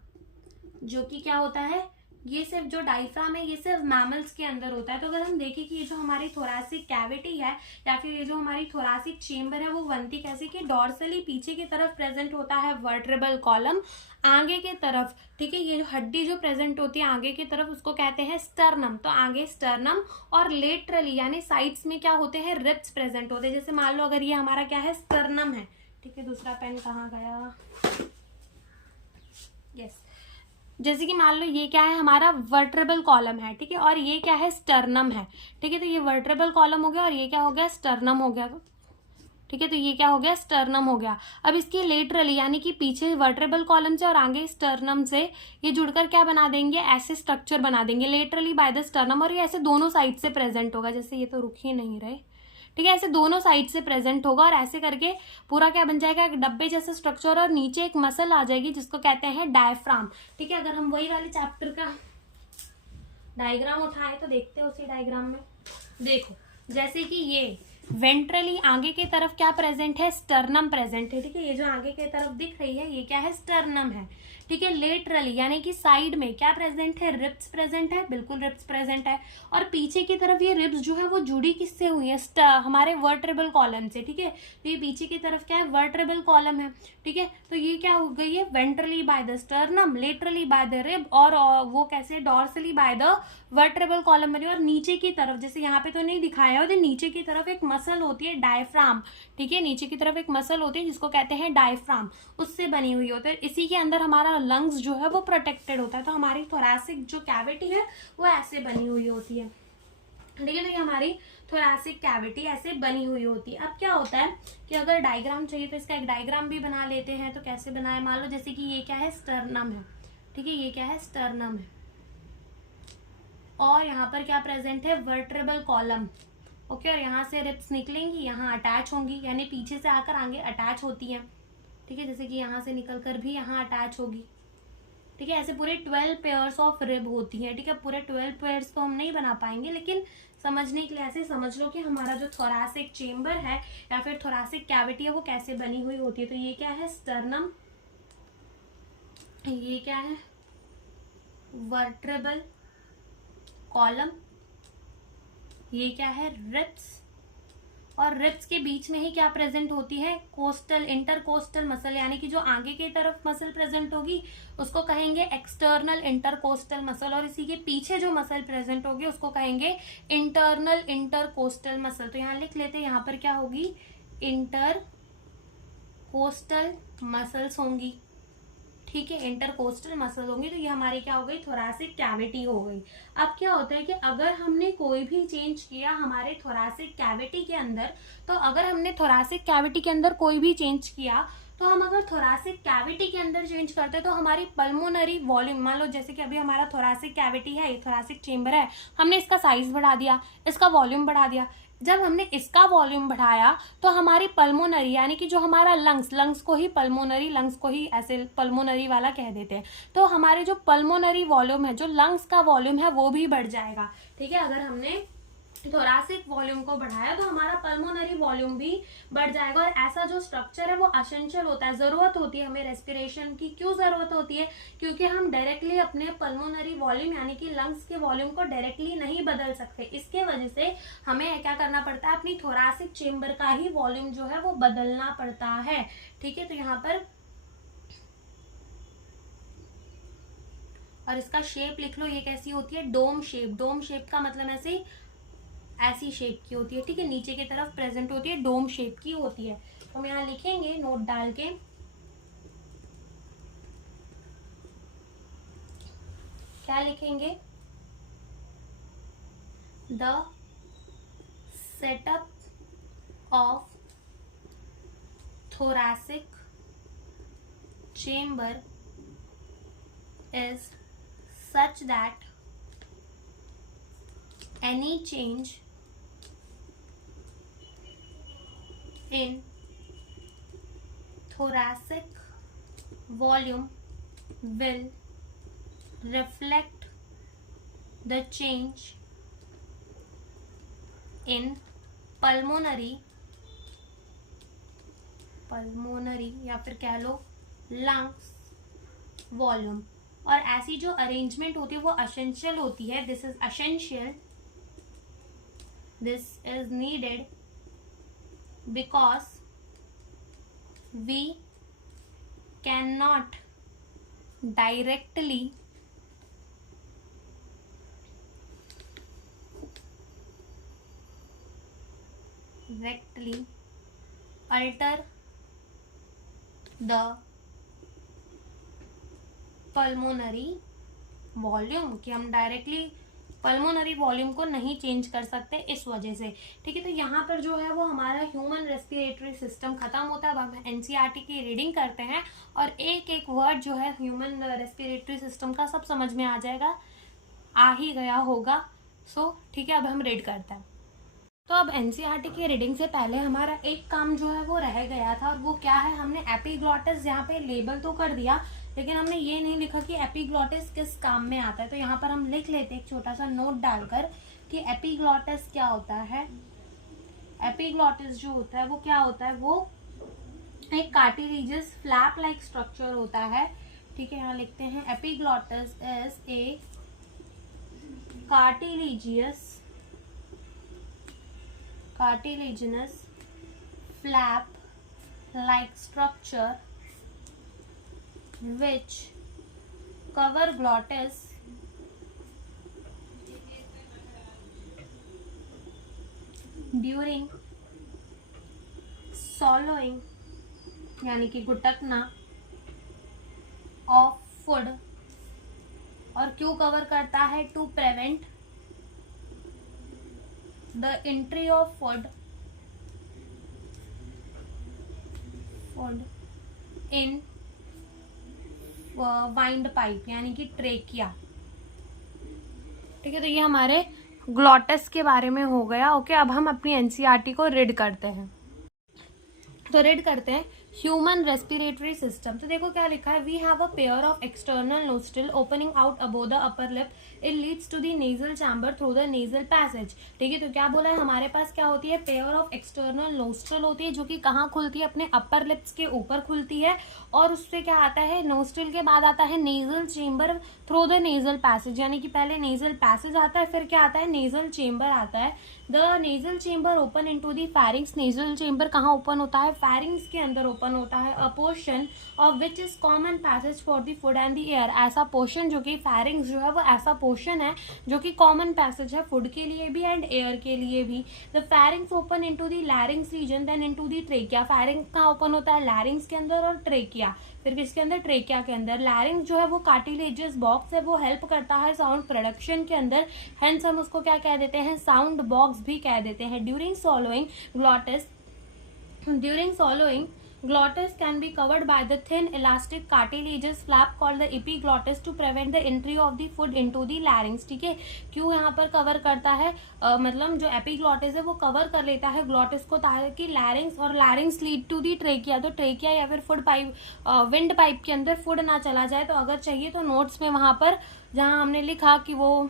जो कि क्या होता है, ये सिर्फ जो डायफ्राम है ये सिर्फ मैमल्स के अंदर होता है। तो अगर हम देखें कि ये जो हमारी थोरैसिक कैविटी है या फिर ये जो हमारी थोरैसिक चेम्बर है वो बनती कैसे, कि डॉर्सली पीछे की तरफ प्रेजेंट होता है वर्टेब्रल कॉलम, आगे की तरफ। ठीक है, ये जो हड्डी जो प्रेजेंट होती है आगे की तरफ उसको कहते हैं स्टर्नम। तो आगे स्टर्नम, और लेटरली यानी साइड्स में क्या होते हैं, रिब्स प्रेजेंट होते हैं। जैसे मान लो अगर ये हमारा क्या है, स्टर्नम है। ठीक है, दूसरा पेन कहाँ गया, यस। जैसे कि मान लो ये क्या है, हमारा वर्टेब्रल कॉलम है, ठीक है, और ये क्या है, स्टर्नम है, ठीक है। तो ये वर्टेब्रल कॉलम हो गया और ये क्या हो गया, स्टर्नम हो गया, ठीक है। तो ये क्या हो गया, स्टर्नम हो गया। अब इसके लेटरली यानी कि पीछे वर्टेब्रल कॉलम से और आगे स्टर्नम से ये जुड़कर क्या बना देंगे, ऐसे स्ट्रक्चर बना देंगे लेटरली बाय द स्टर्नम, और ये ऐसे दोनों साइड से प्रेजेंट होगा। जैसे ये तो रुक ही नहीं रहे, ठीक है, ऐसे दोनों साइड से प्रेजेंट होगा और ऐसे करके पूरा क्या बन जाएगा, एक डब्बे जैसा स्ट्रक्चर, और नीचे एक मसल आ जाएगी जिसको कहते हैं डायफ्राम, ठीक है। अगर हम वही वाले चैप्टर का डायग्राम उठाए तो देखते हैं उसी डायग्राम में, देखो जैसे कि ये वेंट्रली आगे की तरफ क्या प्रेजेंट है, स्टर्नम प्रेजेंट है, ठीक है। ये जो आगे की तरफ दिख रही है ये क्या है, स्टर्नम है, ठीक है। लेटरली यानी कि साइड में क्या प्रेजेंट है, रिब्स प्रेजेंट है, बिल्कुल रिब्स प्रेजेंट है। और पीछे की तरफ ये रिब्स जो है वो जुड़ी किससे हुई है, हमारे वर्टेब्रल कॉलम से, ठीक है। तो ये पीछे की तरफ क्या है, वर्टेब्रल कॉलम है, ठीक है। तो ये क्या हो गई है, ventrally by the sternum, laterally by the rib, और वो कैसे, dorsally by the vertebral column बनी। और नीचे की तरफ, जैसे यहाँ पे तो नहीं दिखाया है, नीचे की तरफ एक मसल होती है डायफ्राम, ठीक है। नीचे की तरफ एक मसल होती है जिसको कहते हैं डायफ्राम, उससे बनी हुई होती है। इसी के अंदर हमारा लंग्स जो है वो प्रोटेक्टेड होता है। तो हमारी थोरैसिक जो कैविटी है वो ऐसे बनी हुई होती है, ठीक है। तो ये हमारी थोरैसिक कैविटी ऐसे बनी हुई होती है। अब क्या होता है कि अगर डायग्राम चाहिए तो इसका एक डायग्राम भी बना लेते हैं। तो कैसे बनाए, मान लो जैसे कि ये क्या है, स्टर्नम है, ठीक है, ये क्या है, स्टर्नम है, और यहाँ पर क्या प्रेजेंट है, वर्टेब्रल कॉलम, ओके। और यहाँ से रिब्स निकलेंगी, यहाँ अटैच होंगी, यानी पीछे से आकर आगे अटैच होती हैं, ठीक है। जैसे कि यहाँ से निकलकर भी यहाँ अटैच होगी, ठीक है। ऐसे पूरे 12 पेयर्स ऑफ रिब होती है, ठीक है। पूरे 12 पेयर्स तो हम नहीं बना पाएंगे, लेकिन समझने के लिए ऐसे समझ लो कि हमारा जो थोरैसिक चेम्बर है या फिर थोरैसिक कैविटी है वो कैसे बनी हुई होती है। तो ये क्या है, स्टर्नम, ये क्या है, वर्टेब्रल कॉलम, ये क्या है, रिब्स, और रिब्स के बीच में ही क्या प्रेजेंट होती है, कोस्टल, इंटरकोस्टल मसल, यानी कि जो आगे की तरफ मसल प्रेजेंट होगी उसको कहेंगे एक्सटर्नल इंटरकोस्टल मसल, और इसी के पीछे जो मसल प्रेजेंट होगी उसको कहेंगे इंटरनल इंटरकोस्टल मसल। तो यहाँ लिख लेते हैं, यहाँ पर क्या होगी, इंटरकोस्टल मसल्स होंगी, ठीक है, इंटरकोस्टल मसल होंगी। तो ये हमारी क्या हो गई, थोरैसिक कैविटी हो गई। अब क्या होता है कि अगर हमने कोई भी चेंज किया हमारे थोरैसिक कैविटी के अंदर, तो अगर हमने थोरैसिक कैविटी के अंदर कोई भी चेंज किया, तो हम अगर थोरैसिक कैविटी के अंदर चेंज करते तो हमारी पल्मोनरी वॉल्यूम, मान लो जैसे कि अभी हमारा थोरैसिक कैविटी है, ये थोरैसिक चेम्बर है, हमने इसका साइज बढ़ा दिया, इसका वॉल्यूम बढ़ा दिया। जब हमने इसका वॉल्यूम बढ़ाया तो हमारी पल्मोनरी यानी कि जो हमारा लंग्स को ही पल्मोनरी, लंग्स को ही ऐसे पल्मोनरी वाला कह देते हैं। तो हमारे जो पल्मोनरी वॉल्यूम है, जो लंग्स का वॉल्यूम है वो भी बढ़ जाएगा, ठीक है। अगर हमने थोरैसिक वॉल्यूम को बढ़ाया तो हमारा पल्मोनरी वॉल्यूम भी बढ़ जाएगा। और ऐसा जो स्ट्रक्चर है वो एसेंशियल होता है, जरूरत होती है हमें रेस्पिरेशन की। क्यों जरूरत होती है, क्योंकि हम डायरेक्टली अपने पल्मोनरी वॉल्यूम यानी कि लंग्स के वॉल्यूम को डायरेक्टली नहीं बदल सकते। इसके वजह से हमें क्या करना पड़ता है, अपनी थोरैसिक चेम्बर का ही वॉल्यूम जो है वो बदलना पड़ता है, ठीक है। तो यहाँ पर और इसका शेप लिख लो, ये कैसी होती है, डोम शेप। डोम शेप का मतलब ऐसी शेप की होती है, ठीक है, नीचे की तरफ प्रेजेंट होती है, डोम शेप की होती है। तो हम यहाँ लिखेंगे नोट डाल के, क्या लिखेंगे, the setup of thoracic chamber is such that any change in thoracic volume will reflect the change in pulmonary या फिर कह लो लंग्स वॉल्यूम। और ऐसी जो अरेंजमेंट होती है वो एसेंशियल होती है, this is essential, this is needed because we can not directly alter the pulmonary volume कि हम डायरेक्टली पल्मोनरी वॉल्यूम को नहीं चेंज कर सकते इस वजह से। ठीक है, तो यहाँ पर जो है वो हमारा ह्यूमन रेस्पिरेटरी सिस्टम खत्म होता है। अब हम एनसीईआरटी की रीडिंग करते हैं और एक एक वर्ड जो है ह्यूमन रेस्पिरेटरी सिस्टम का सब समझ में आ जाएगा, आ ही गया होगा। सो ठीक है, अब हम रीड करते हैं। तो अब एनसीईआरटी की रीडिंग से पहले हमारा एक काम जो है वो रह गया था, और वो क्या है, हमने एपिग्लॉटिस यहाँ पे लेबल तो कर दिया, लेकिन हमने ये नहीं लिखा कि एपिग्लॉटिस किस काम में आता है। तो यहाँ पर हम लिख लेते हैं एक छोटा सा नोट डालकर कि एपिग्लॉटिस क्या होता है। एपिग्लॉटिस जो होता है वो क्या होता है, वो एक कार्टिलेजियस फ्लैप लाइक स्ट्रक्चर होता है। ठीक है, यहाँ लिखते हैं epiglottis is a cartilaginous flap like structure which cover glottis during swallowing यानी कि गुटकना ऑफ फूड। और क्यों कवर करता है, to prevent the entry of food in wind pipe यानी कि ट्रेकिया। ठीक है, तो ये हमारे ग्लॉटिस के बारे में हो गया। ओके, अब हम अपनी एनसीईआरटी को रीड करते हैं। तो रीड करते हैं ह्यूमन रेस्पिरेटरी सिस्टम। तो देखो क्या लिखा है, we have a pair of external nostril opening out above the upper lip, it leads to the nasal chamber through the nasal passage. ठीक है, तो क्या बोला है, हमारे पास क्या होती है, पेयर ऑफ एक्सटर्नल नोस्ट्रिल होती है, जो कि कहाँ खुलती है, अपने अपर लिप्स के ऊपर खुलती है, और उससे क्या आता है, नोस्ट्रिल के बाद आता है nasal chamber through the nasal passage, यानी कि पहले नेजल पैसेज आता है, फिर क्या आता है, नेजल चेम्बर आता है। The nasal chamber open into the फैरिंग्स, nasal chamber कहाँ ओपन होता है, फैरिंग्स के अंदर ओपन होता है। अ portion of which is common passage for the food and the air, ऐसा पोर्शन जो कि फैरिंग्स जो है वो ऐसा पोर्शन है जो कि कॉमन पैसेज है फूड के लिए भी एंड एयर के लिए भी। The pharynx open into the larynx region then into the trachea, pharynx कहाँ ओपन होता है, लैरिंग्स के अंदर, और ट्रेकिया फिर किसके अंदर, ट्रेकिया के अंदर। लैरिंग्स जो है वो कार्टिलेजियस बॉक्स है, वो हेल्प करता है साउंड प्रोडक्शन के अंदर, हेंस हम उसको क्या कह देते हैं, साउंड बॉक्स भी कह देते हैं। During सॉलोइंग glottis can be covered by the thin elastic cartilaginous flap called the epiglottis to prevent the entry of the food into the larynx। ठीक है, क्यों यहाँ पर कवर करता है, मतलब जो एपिग्लॉटिस है वो कवर कर लेता है ग्लॉटिस को, ताकि लैरिंग्स और larynx lead to the trachea, तो ट्रेकिया या फिर फूड पाइप, विंड पाइप के अंदर फूड ना चला जाए। तो अगर चाहिए तो नोट्स में वहाँ पर जहाँ हमने लिखा कि वो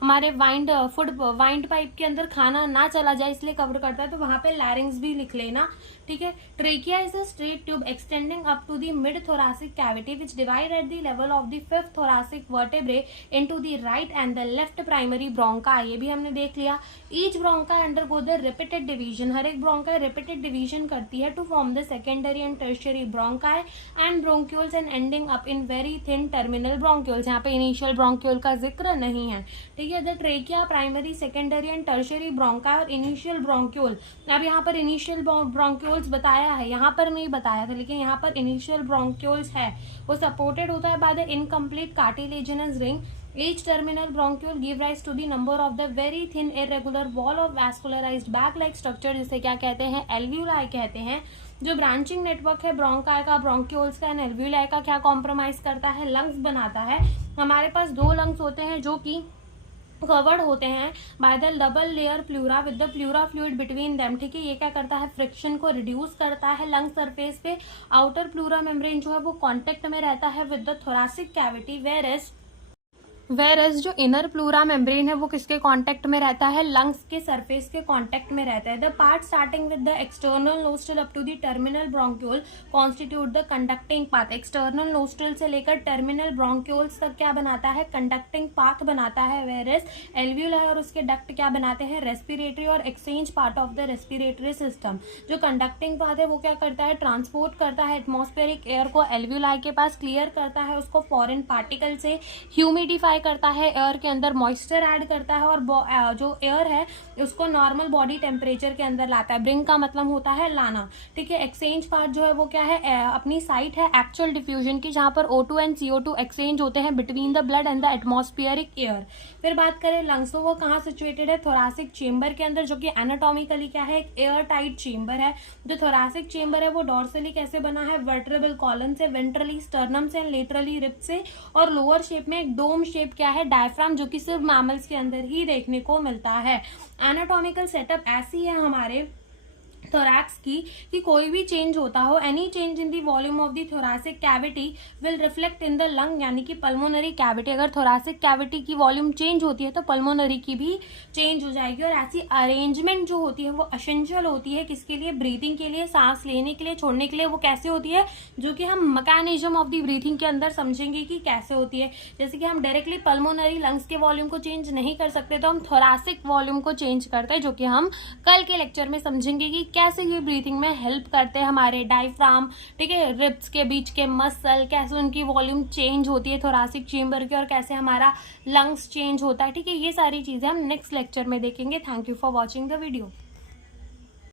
हमारे वाइंड पाइप के अंदर खाना ना चला जाए इसलिए कवर करता है, तो वहां पे लैरिंग्स भी लिख लेना। ठीक है, trachea is a straight tube extending up to the mid thoracic cavity which divide at the level of the fifth thoracic vertebrae into the right and the left primary bronchi. ये भी हमने देख लिया। Each bronchi undergo the repeated division, हर एक ब्रोंका रिपीटेड डिवीजन करती है to form the secondary and tertiary bronchi and bronchioles and ending up in very thin terminal bronchioles. यहाँ पे इनिशियल ब्रोंक्यूल का जिक्र नहीं है। ठीक है, the trachea, primary, secondary and tertiary bronchi और इनिशियल ब्रोंक्यूल। अब यहाँ पर इनिशियल ब्रोंक्यूल्स बताया है, यहाँ पर नहीं बताया था, लेकिन यहाँ पर इनिशियल ब्रोंक्यूल्स है, वो सपोर्टेड होता है by the incomplete cartilaginous ring. Each terminal bronchiole give rise to the number of the very thin irregular wall of vascularized bag-like structure, जिसे क्या कहते हैं, एल्व्यूलाई कहते हैं। जो ब्रांचिंग नेटवर्क है ब्रोंकाई का, ब्रोंक्यूल्स का एंड एल्व्यूलाई का, क्या कॉम्प्रोमाइज करता है, लंग्स बनाता है। हमारे पास दो लंग्स होते हैं जो कि कवर्ड होते हैं by the double layer pleura with the pleura fluid between them. ठीक है, ये क्या करता है, फ्रिक्शन को रिड्यूस करता है लंग सरफेस पे। आउटर प्लूरा मेम्ब्रेन जो है वो कांटेक्ट में रहता है with the thoracic cavity, whereas जो इनर प्लूरा मेम्ब्रेन है वो किसके कांटेक्ट में रहता है, लंग्स के सरफेस के कांटेक्ट में रहता है। The part starting with the external nostril up to the terminal bronchiole constitute the conducting path. External nostril से लेकर टर्मिनल ब्रोंक्यूल्स तक क्या बनाता है, कंडक्टिंग पाथ बनाता है। वेरएस एल्व्यूलाई और उसके डक्ट क्या बनाते हैं, रेस्पिरेटरी और exchange part of the respiratory system. जो कंडक्टिंग पाथ है वो क्या करता है, ट्रांसपोर्ट करता है एटमॉस्फेरिक एयर को एल्व्यूलाई के पास, क्लियर करता है उसको फॉरेन पार्टिकल से, ह्यूमिडिफाई प्यूरिफाई करता है एयर के अंदर, मॉइस्चर ऐड करता है और जो एयर है उसको नॉर्मल बॉडी टेम्परेचर के अंदर लाता है। ब्रिंग का मतलब होता है लाना, ठीक है। एक्सचेंज पार्ट जो है वो क्या है, अपनी साइट है एक्चुअल डिफ्यूजन की, जहां पर O2 एंड CO2 एक्सचेंज होते हैं between the blood and the atmospheric air. फिर बात करें लंग्स, तो वो कहाँ सिचुएटेड है, थोरासिक चेंबर के अंदर, जो कि एनाटॉमिकली क्या है, एक एयर टाइट चेंबर है। जो थोरासिक चेंबर है वो डॉर्सली कैसे बना है, वर्टेब्रल कॉलम से, वेंट्रली स्टर्नम से, लेटरली रिब से, और लोअर शेप में एक डोम शेप क्या है, डायफ्राम, जो कि सिर्फ मैमल्स के अंदर ही देखने को मिलता है। एनाटॉमिकल सेटअप ऐसी है हमारे थोरैक्स की कि कोई भी चेंज होता हो, any change in the volume of the thoracic cavity will reflect in the lung, यानी कि पल्मोनरी कैविटी। अगर थोरैसिक कैविटी की वॉल्यूम चेंज होती है तो पल्मोनरी की भी चेंज हो जाएगी। और ऐसी अरेंजमेंट जो होती है वो एसेंशियल होती है किसके लिए, ब्रीथिंग के लिए, सांस लेने के लिए, छोड़ने के लिए। वो कैसे होती है, जो कि हम मैकेनिज्म ऑफ दी ब्रीथिंग के अंदर समझेंगे कि कैसे होती है। जैसे कि हम डायरेक्टली पल्मोनरी लंग्स के वॉल्यूम को चेंज नहीं कर सकते, तो हम थोरैसिक वॉल्यूम को चेंज करते हैं, जो कि हम कल के लेक्चर में समझेंगे कि कैसे ये ब्रीथिंग में हेल्प करते हैं। हमारे डायफ्राम, ठीक है, रिब्स के बीच के मसल, कैसे उनकी वॉल्यूम चेंज होती है थोरैसिक चेंबर की, और कैसे हमारा लंग्स चेंज होता है, ठीक है। ये सारी चीजें हम नेक्स्ट लेक्चर में देखेंगे। Thank you for watching the video.